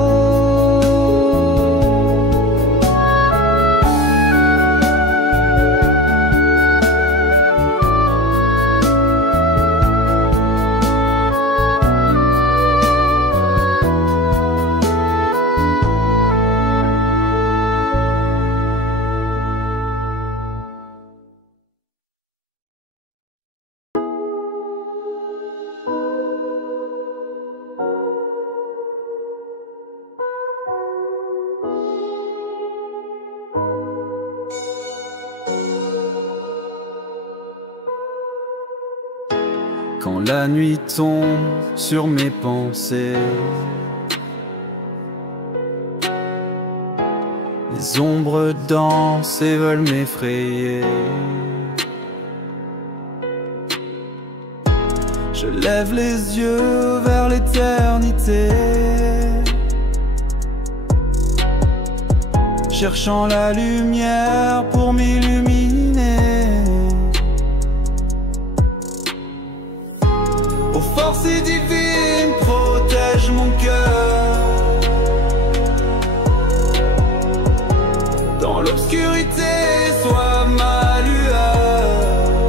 Quand la nuit tombe sur mes pensées, les ombres dansent et veulent m'effrayer. Je lève les yeux vers l'éternité, cherchant la lumière pour m'illuminer. Ô force divine, protège mon cœur. Dans l'obscurité, sois ma lueur.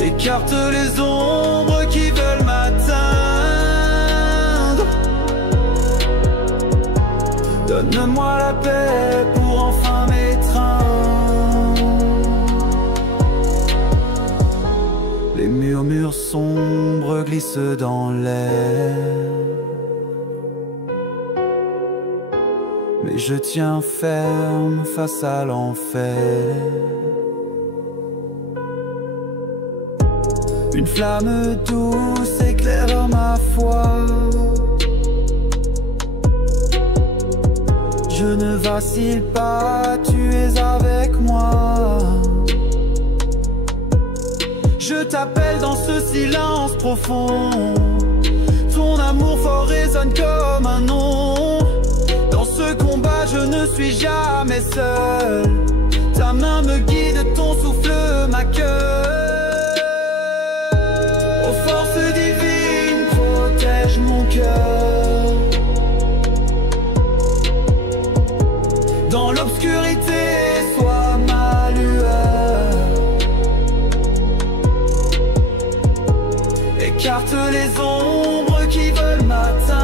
Écarte les ombres qui veulent m'atteindre. Donne-moi la paix pour enfin m'étreindre. Les murmures sombres glissent dans l'air, mais je tiens ferme face à l'enfer. Une flamme douce éclaire ma foi. Je ne vacille pas, tu es avec moi. Je t'appelle dans ce silence profond. Ton amour fort résonne comme un nom. Dans ce combat je ne suis jamais seul. Ta main me guide, ton souffle m'accueille. Ô force divine, protège mon cœur. Dans l'obscurité, sois ma lueur. Écarte les ombres qui veulent m'atteindre.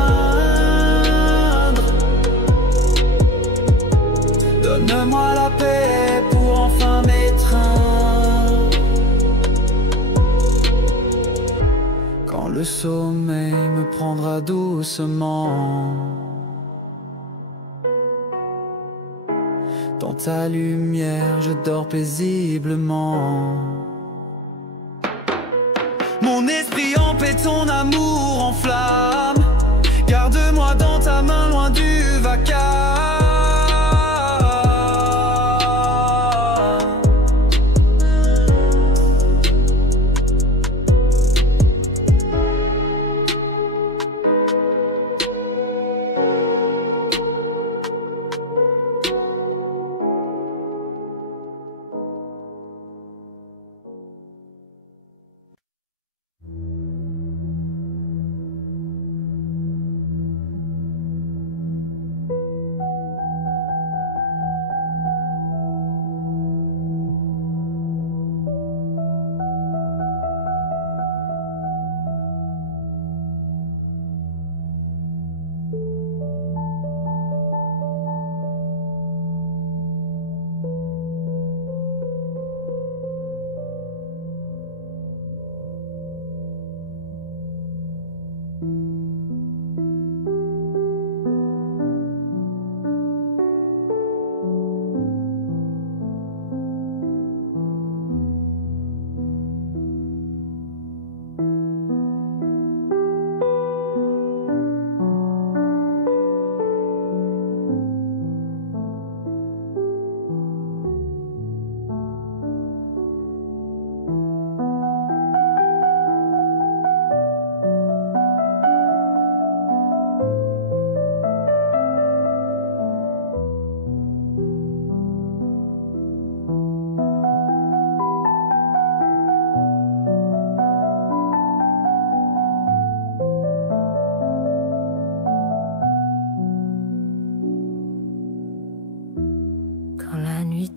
Donne-moi la paix pour enfin m'étreindre. Quand le sommeil me prendra doucement, dans ta lumière je dors paisiblement. Mon esprit en paix, ton amour en flamme. Garde-moi dans ta main loin du vacarme.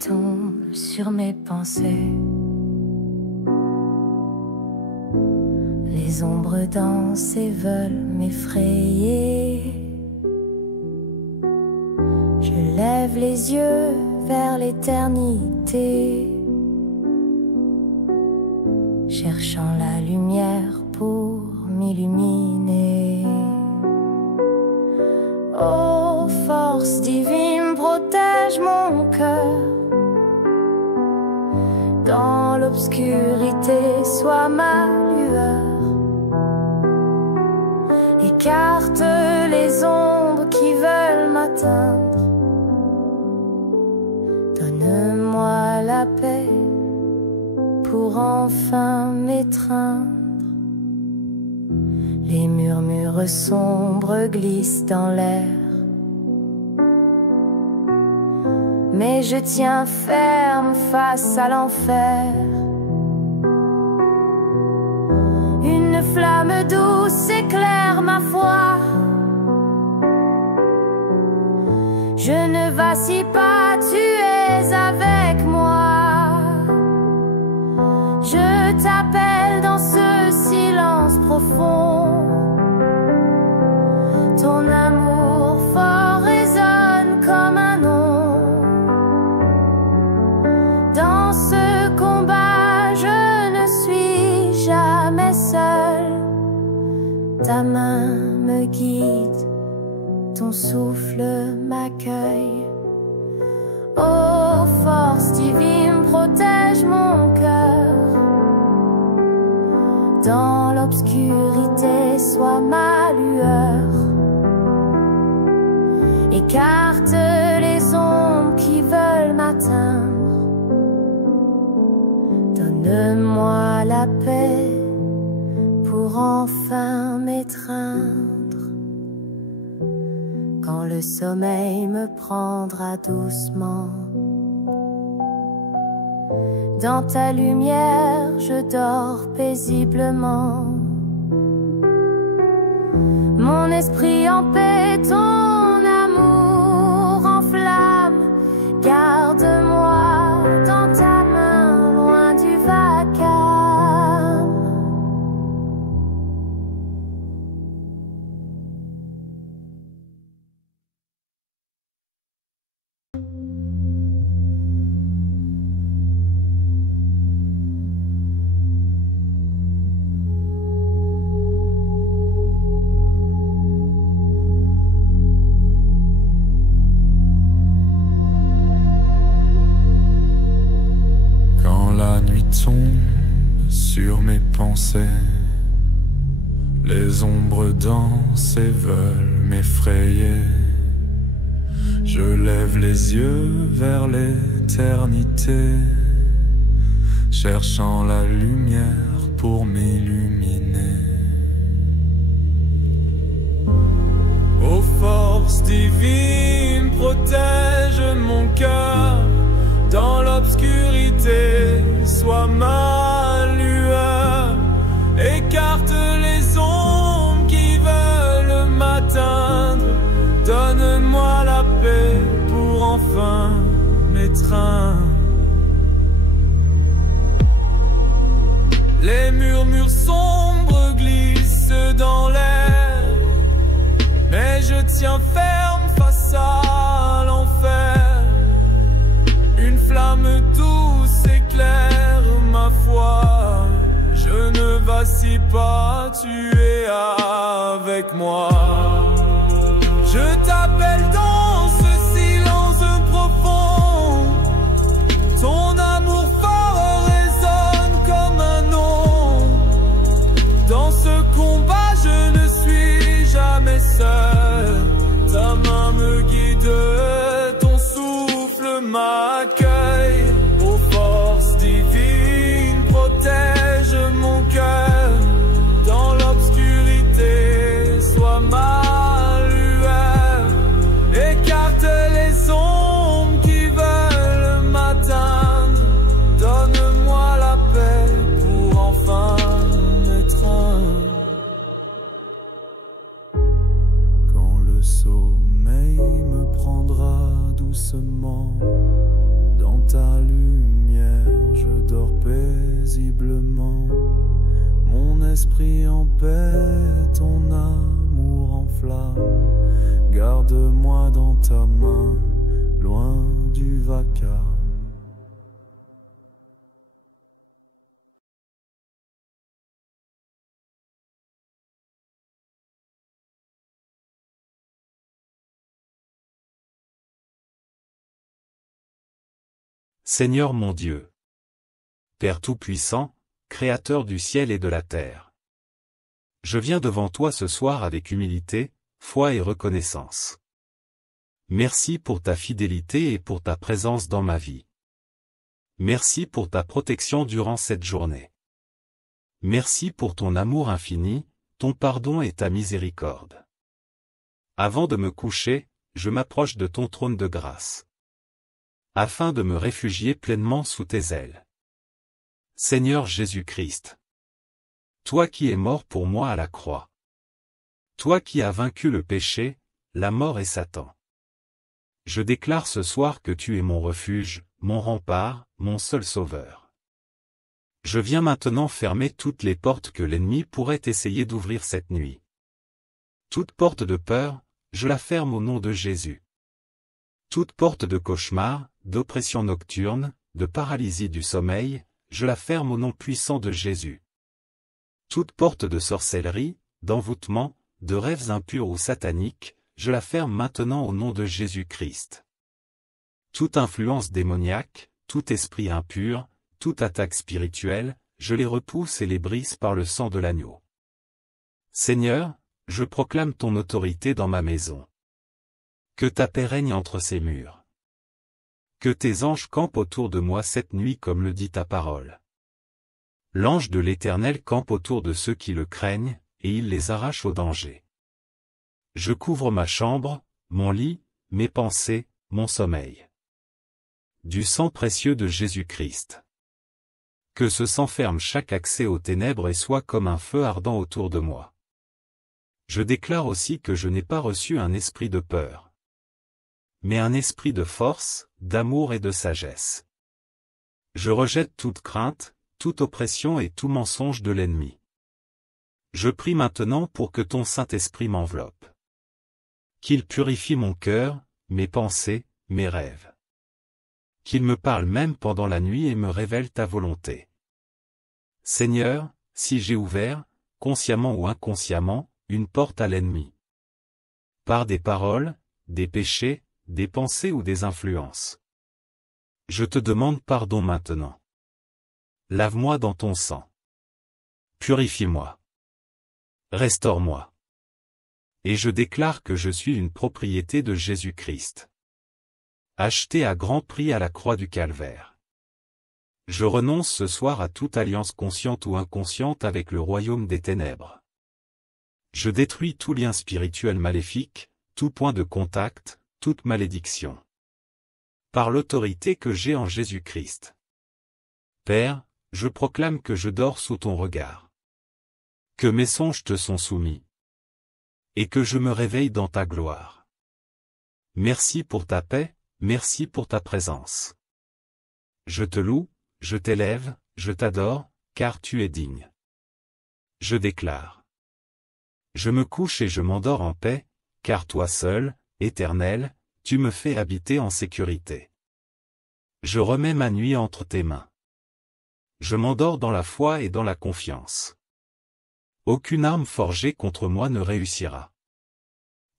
Tombe sur mes pensées, les ombres dansent et veulent m'effrayer. Je lève les yeux vers l'éternité, cherchant la lumière pour m'illuminer. Oh, force divine, protège mon cœur. Dans l'obscurité, sois ma lueur. Écarte les ombres qui veulent m'atteindre. Donne-moi la paix pour enfin m'étreindre. Les murmures sombres glissent dans l'air, mais je tiens ferme face à l'enfer. Une flamme douce éclaire ma foi. Je ne vacille pas, tu es avec moi. Je t'appelle dans ce silence profond. Ton amour fort résonne comme un nom. Dans ce combat, je ne suis jamais seule. Ta main me guide, ton souffle m'accueille. Oh, force divine, protège mon cœur. l'obscurité, sois ma lueur. Écarte les ombres qui veulent m'atteindre. Donne-moi la paix pour enfin m'étreindre. Quand le sommeil me prendra doucement, dans ta lumière je dors paisiblement. Mon esprit en paix, ton amour en flamme. Garde-moi dans ta main, loin du vacarme. Tombe sur mes pensées, les ombres dansent et veulent m'effrayer. Je lève les yeux vers l'éternité, cherchant la lumière pour m'illuminer. Ô force divine, protège mon cœur dans l'obscurité, sois ma lueur. Écarte les ombres qui veulent m'atteindre. Donne-moi la paix pour enfin m'étreindre. Les murmures sombres glissent dans l'air, mais je tiens ferme face à l'enfer. Une flamme douce éclaire ma foi. Je ne vacille pas, tu es avec moi. Je t'appelle dans ce silence profond. Ton amour fort résonne comme un nom. Dans ce combat je ne suis jamais seul. Ta main me guide, ton souffle m'accueille. Ô force divine, protège mon cœur dans l'obscurité, sois ma lueur. Écarte les ombres qui veulent m'atteindre. Donne-moi la paix pour enfin m'étreindre. Quand le sommeil me prendra doucement, dans ta lumière je dors paisiblement. Mon esprit en paix, ton amour en flamme. Garde-moi dans ta main, loin du vacarme. Seigneur mon Dieu, Père Tout-Puissant, Créateur du ciel et de la terre. Je viens devant toi ce soir avec humilité, foi et reconnaissance. Merci pour ta fidélité et pour ta présence dans ma vie. Merci pour ta protection durant cette journée. Merci pour ton amour infini, ton pardon et ta miséricorde. Avant de me coucher, je m'approche de ton trône de grâce, afin de me réfugier pleinement sous tes ailes. Seigneur Jésus-Christ, toi qui es mort pour moi à la croix, toi qui as vaincu le péché, la mort et Satan, je déclare ce soir que tu es mon refuge, mon rempart, mon seul sauveur. Je viens maintenant fermer toutes les portes que l'ennemi pourrait essayer d'ouvrir cette nuit. Toute porte de peur, je la ferme au nom de Jésus. Toute porte de cauchemar, d'oppression nocturne, de paralysie du sommeil, je la ferme au nom puissant de Jésus. Toute porte de sorcellerie, d'envoûtement, de rêves impurs ou sataniques, je la ferme maintenant au nom de Jésus-Christ. Toute influence démoniaque, tout esprit impur, toute attaque spirituelle, je les repousse et les brise par le sang de l'agneau. Seigneur, je proclame ton autorité dans ma maison. Que ta paix règne entre ces murs. Que tes anges campent autour de moi cette nuit comme le dit ta parole. L'ange de l'Éternel campe autour de ceux qui le craignent, et il les arrache au danger. Je couvre ma chambre, mon lit, mes pensées, mon sommeil. Du sang précieux de Jésus-Christ. Que se sang ferme chaque accès aux ténèbres et soit comme un feu ardent autour de moi. Je déclare aussi que je n'ai pas reçu un esprit de peur, mais un esprit de force, d'amour et de sagesse. Je rejette toute crainte, toute oppression et tout mensonge de l'ennemi. Je prie maintenant pour que ton Saint-Esprit m'enveloppe. Qu'il purifie mon cœur, mes pensées, mes rêves. Qu'il me parle même pendant la nuit et me révèle ta volonté. Seigneur, si j'ai ouvert, consciemment ou inconsciemment, une porte à l'ennemi, par des paroles, des péchés, des pensées ou des influences, je te demande pardon maintenant. Lave-moi dans ton sang. Purifie-moi. Restaure-moi. Et je déclare que je suis une propriété de Jésus-Christ, acheté à grand prix à la croix du Calvaire. Je renonce ce soir à toute alliance consciente ou inconsciente avec le royaume des ténèbres. Je détruis tout lien spirituel maléfique, tout point de contact, toute malédiction. Par l'autorité que j'ai en Jésus-Christ. Père, je proclame que je dors sous ton regard. Que mes songes te sont soumis. Et que je me réveille dans ta gloire. Merci pour ta paix, merci pour ta présence. Je te loue, je t'élève, je t'adore, car tu es digne. Je déclare. Je me couche et je m'endors en paix, car toi seul, Éternel, tu me fais habiter en sécurité. Je remets ma nuit entre tes mains. Je m'endors dans la foi et dans la confiance. Aucune arme forgée contre moi ne réussira.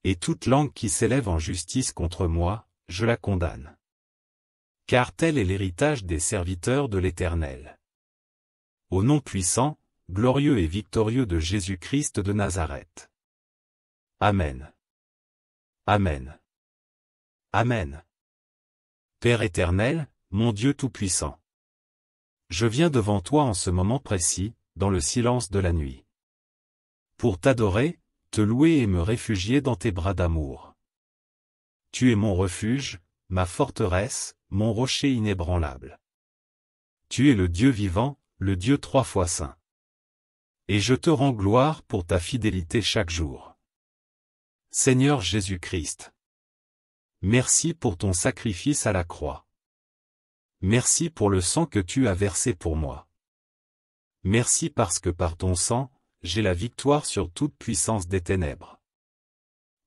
Et toute langue qui s'élève en justice contre moi, je la condamne. Car tel est l'héritage des serviteurs de l'Éternel. Au nom puissant, glorieux et victorieux de Jésus-Christ de Nazareth. Amen. Amen. Amen. Père éternel, mon Dieu tout-puissant. Je viens devant toi en ce moment précis, dans le silence de la nuit. Pour t'adorer, te louer et me réfugier dans tes bras d'amour. Tu es mon refuge, ma forteresse, mon rocher inébranlable. Tu es le Dieu vivant, le Dieu 3 fois saint. Et je te rends gloire pour ta fidélité chaque jour. Seigneur Jésus-Christ. Merci pour ton sacrifice à la croix. Merci pour le sang que tu as versé pour moi. Merci parce que par ton sang, j'ai la victoire sur toute puissance des ténèbres.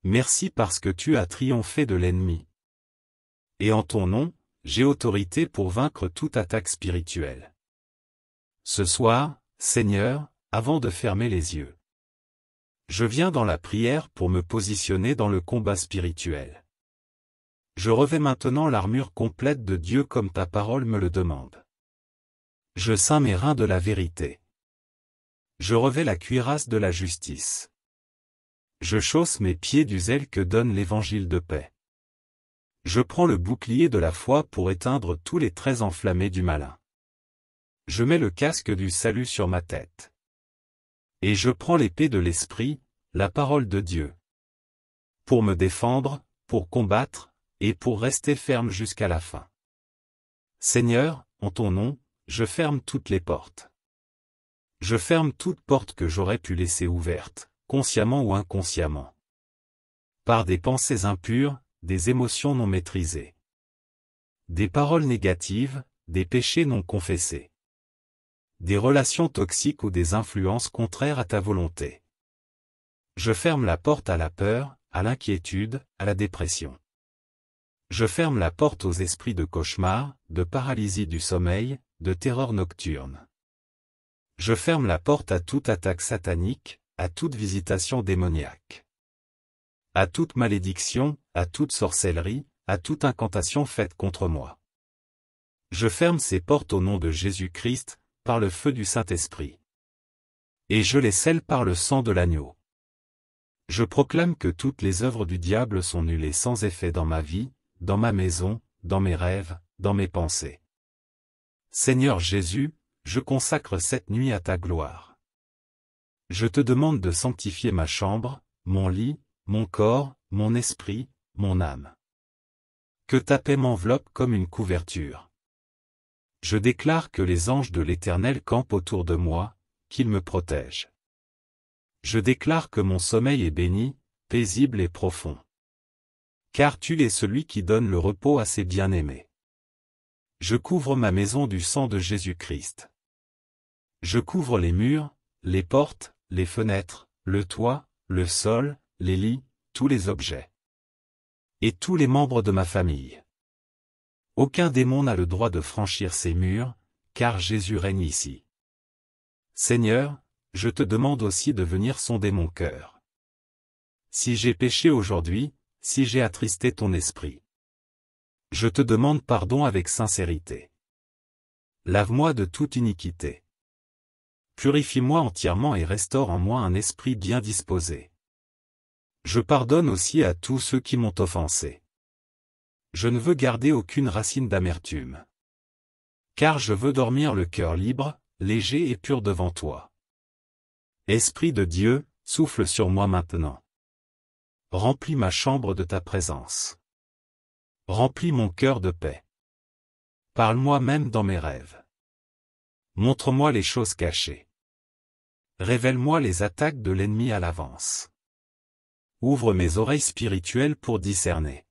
Merci parce que tu as triomphé de l'ennemi. Et en ton nom, j'ai autorité pour vaincre toute attaque spirituelle. Ce soir, Seigneur, avant de fermer les yeux, je viens dans la prière pour me positionner dans le combat spirituel. Je revêts maintenant l'armure complète de Dieu comme ta parole me le demande. Je ceins mes reins de la vérité. Je revêts la cuirasse de la justice. Je chausse mes pieds du zèle que donne l'évangile de paix. Je prends le bouclier de la foi pour éteindre tous les traits enflammés du malin. Je mets le casque du salut sur ma tête. Et je prends l'épée de l'Esprit, la parole de Dieu. Pour me défendre, pour combattre, et pour rester ferme jusqu'à la fin. Seigneur, en ton nom, je ferme toutes les portes. Je ferme toute porte que j'aurais pu laisser ouverte, consciemment ou inconsciemment. Par des pensées impures, des émotions non maîtrisées. Des paroles négatives, des péchés non confessés. Des relations toxiques ou des influences contraires à ta volonté. Je ferme la porte à la peur, à l'inquiétude, à la dépression. Je ferme la porte aux esprits de cauchemar, de paralysie du sommeil, de terreur nocturne. Je ferme la porte à toute attaque satanique, à toute visitation démoniaque. À toute malédiction, à toute sorcellerie, à toute incantation faite contre moi. Je ferme ces portes au nom de Jésus-Christ, par le feu du Saint-Esprit. Et je les scelle par le sang de l'agneau. Je proclame que toutes les œuvres du diable sont nulles et sans effet dans ma vie, dans ma maison, dans mes rêves, dans mes pensées. Seigneur Jésus, je consacre cette nuit à ta gloire. Je te demande de sanctifier ma chambre, mon lit, mon corps, mon esprit, mon âme. Que ta paix m'enveloppe comme une couverture. Je déclare que les anges de l'Éternel campent autour de moi, qu'ils me protègent. Je déclare que mon sommeil est béni, paisible et profond. Car tu es celui qui donne le repos à ses bien-aimés. Je couvre ma maison du sang de Jésus-Christ. Je couvre les murs, les portes, les fenêtres, le toit, le sol, les lits, tous les objets. Et tous les membres de ma famille. Aucun démon n'a le droit de franchir ces murs, car Jésus règne ici. Seigneur, je te demande aussi de venir sonder mon cœur. Si j'ai péché aujourd'hui, si j'ai attristé ton esprit, je te demande pardon avec sincérité. Lave-moi de toute iniquité. Purifie-moi entièrement et restaure en moi un esprit bien disposé. Je pardonne aussi à tous ceux qui m'ont offensé. Je ne veux garder aucune racine d'amertume. Car je veux dormir le cœur libre, léger et pur devant toi. Esprit de Dieu, souffle sur moi maintenant. Remplis ma chambre de ta présence. Remplis mon cœur de paix. Parle-moi même dans mes rêves. Montre-moi les choses cachées. Révèle-moi les attaques de l'ennemi à l'avance. Ouvre mes oreilles spirituelles pour discerner.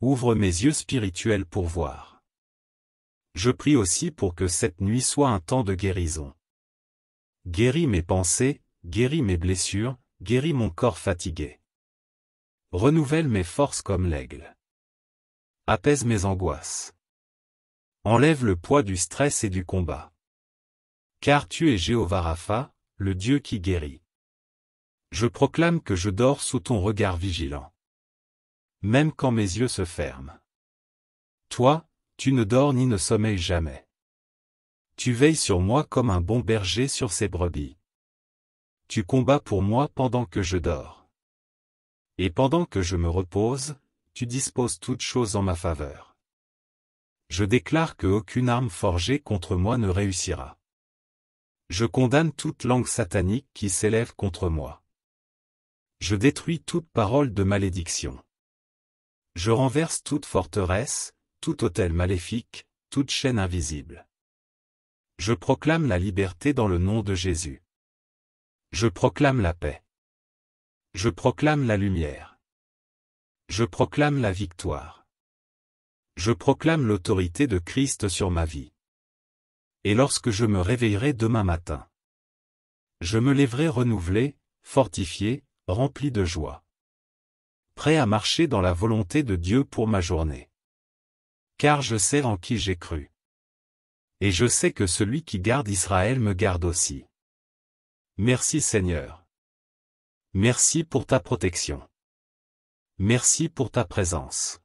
Ouvre mes yeux spirituels pour voir. Je prie aussi pour que cette nuit soit un temps de guérison. Guéris mes pensées, guéris mes blessures, guéris mon corps fatigué. Renouvelle mes forces comme l'aigle. Apaise mes angoisses. Enlève le poids du stress et du combat. Car tu es Jéhovah Rapha, le Dieu qui guérit. Je proclame que je dors sous ton regard vigilant. Même quand mes yeux se ferment. Toi, tu ne dors ni ne sommeilles jamais. Tu veilles sur moi comme un bon berger sur ses brebis. Tu combats pour moi pendant que je dors. Et pendant que je me repose, tu disposes toutes choses en ma faveur. Je déclare que aucune arme forgée contre moi ne réussira. Je condamne toute langue satanique qui s'élève contre moi. Je détruis toute parole de malédiction. Je renverse toute forteresse, tout autel maléfique, toute chaîne invisible. Je proclame la liberté dans le nom de Jésus. Je proclame la paix. Je proclame la lumière. Je proclame la victoire. Je proclame l'autorité de Christ sur ma vie. Et lorsque je me réveillerai demain matin, je me lèverai renouvelé, fortifié, rempli de joie. Prêt à marcher dans la volonté de Dieu pour ma journée. Car je sais en qui j'ai cru. Et je sais que celui qui garde Israël me garde aussi. Merci Seigneur. Merci pour ta protection. Merci pour ta présence.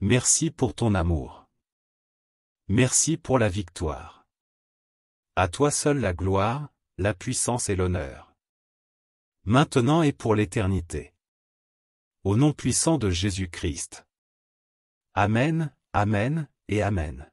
Merci pour ton amour. Merci pour la victoire. À toi seul la gloire, la puissance et l'honneur. Maintenant et pour l'éternité. Au nom puissant de Jésus-Christ. Amen, Amen et Amen.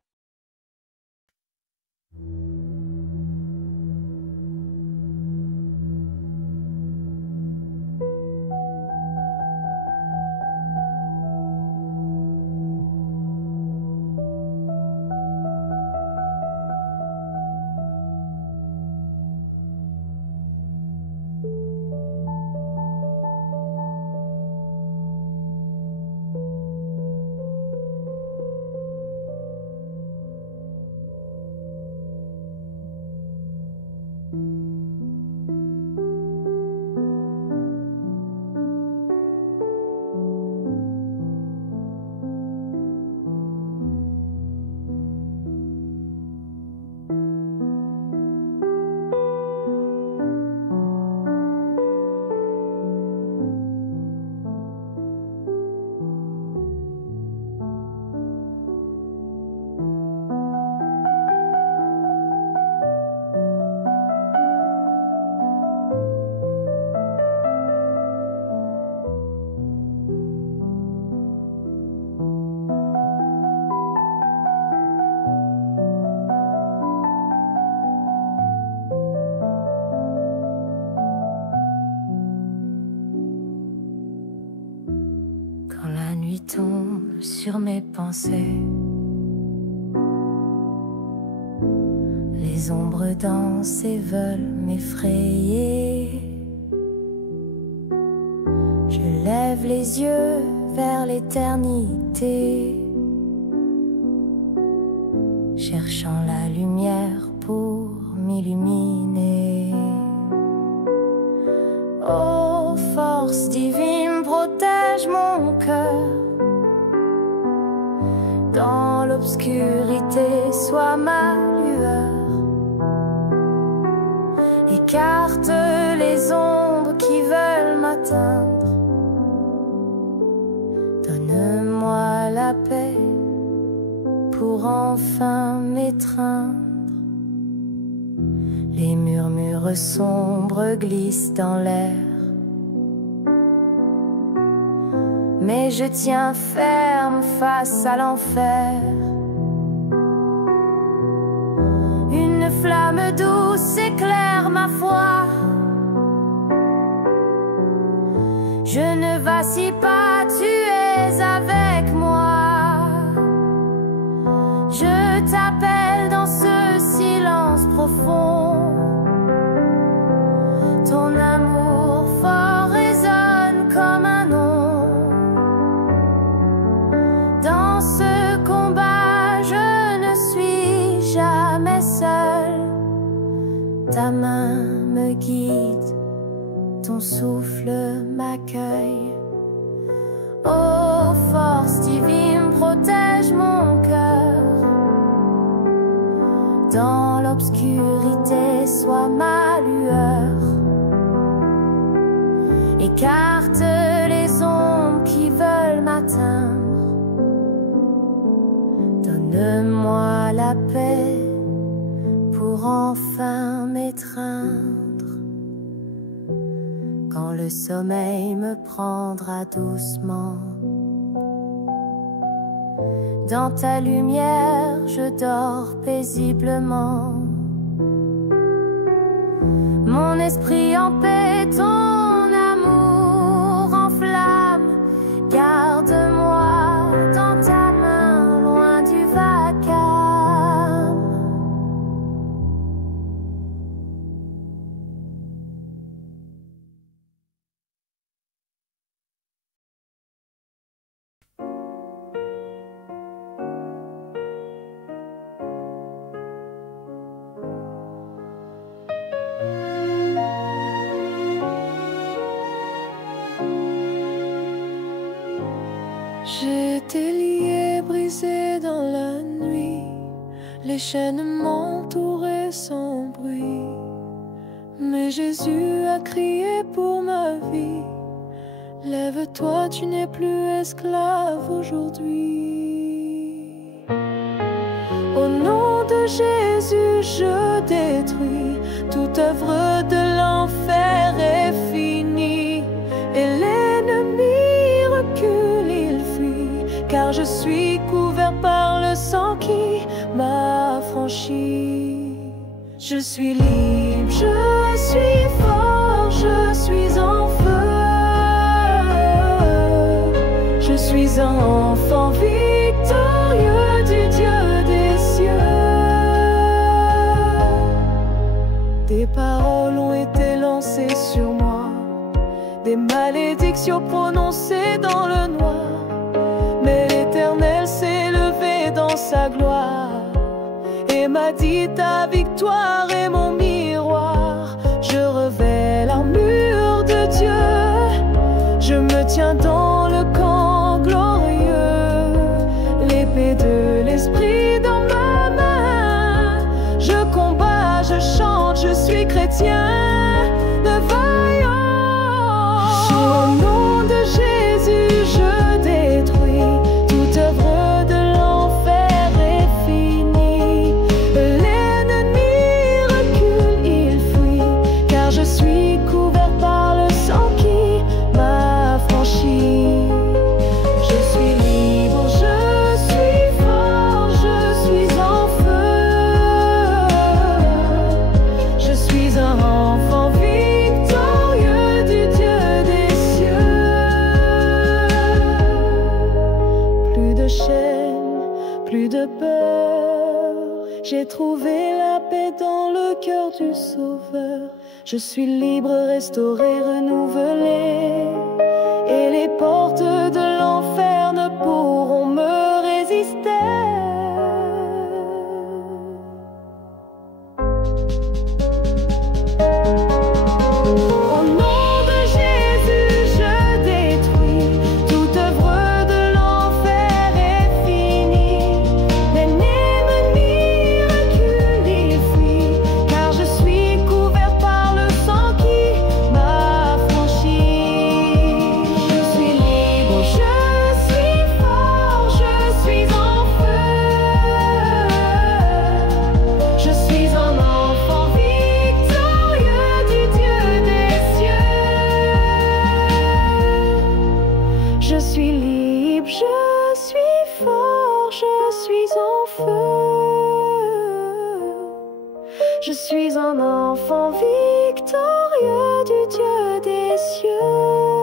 nuit tombe sur mes pensées. Les ombres dansent et veulent m'effrayer. Je lève les yeux vers l'éternité, cherchant la lumière pour m'illuminer. Oh, force divine, protège mon cœur. Dans l'obscurité, sois ma lueur. Écarte les ombres qui veulent m'atteindre. Donne-moi la paix pour enfin m'étreindre. Les murmures sombres glissent dans l'air, mais je tiens ferme face à l'enfer. Une flamme douce éclaire ma foi. Je ne vacille pas, tu es avec moi. Je t'appelle dans ce silence profond. Ton amour fort résonne comme un nom. Dans ce combat, je ne suis jamais seule. Ta main me guide, ton souffle m'accueille. Oh, force divine, protège mon cœur. Dans l'obscurité, sois ma lueur. Écarte les ombres qui veulent m'atteindre. Donne-moi la paix pour enfin m'étreindre. Quand le sommeil me prendra doucement, dans ta lumière, je dors paisiblement. Mon esprit en paix, ton amour en flamme. Garde-moi dans ta main, loin du vacarme. J'étais lié, brisé dans la nuit. Les chaînes m'entouraient sans bruit. Mais Jésus a crié pour ma vie. Lève-toi, tu n'es plus esclave aujourd'hui. Au nom de Jésus, je détruis toute œuvre de l'enfer est finie. Et l'ennemi recule, il fuit, car je suis couvert par le sang qui m'a affranchi. Je suis libre, je suis fort, je suis en feu. Je suis un enfant victorieux du Dieu des cieux. Des paroles ont été lancées sur moi, des malédictions prononcées dans le noir. Mais l'Éternel s'est levé dans sa gloire et m'a dit: ta victoire est mon miroir. Je revêt l'armure de Dieu, je me tiens dans le camp glorieux, l'épée de l'esprit dans ma main. Je combats, je chante, je suis chrétien, de vaillant. Au nom de Jésus, je détruis toute œuvre de l'enfer est finie. L'ennemi recule, il fuit, car je suis couvert par le sang qui m'a affranchi. Je suis libre, je suis fort, je suis en feu. Je suis un peur. J'ai trouvé la paix dans le cœur du Sauveur. Je suis libre, restauré, renouvelé, et les portes de l'enfer ne pourront me résister. Au nom de Jésus, je détruis toute œuvre de l'enfer est finie. L'ennemi recule, il fuit, car je suis couvert par le sang qui m'a franchi. Je suis libre, je suis fort, je suis en feu. Je suis un enfant victorieux du Dieu des cieux. Je suis libre, je suis fort, je suis en feu. Je suis un enfant victorieux du Dieu des cieux.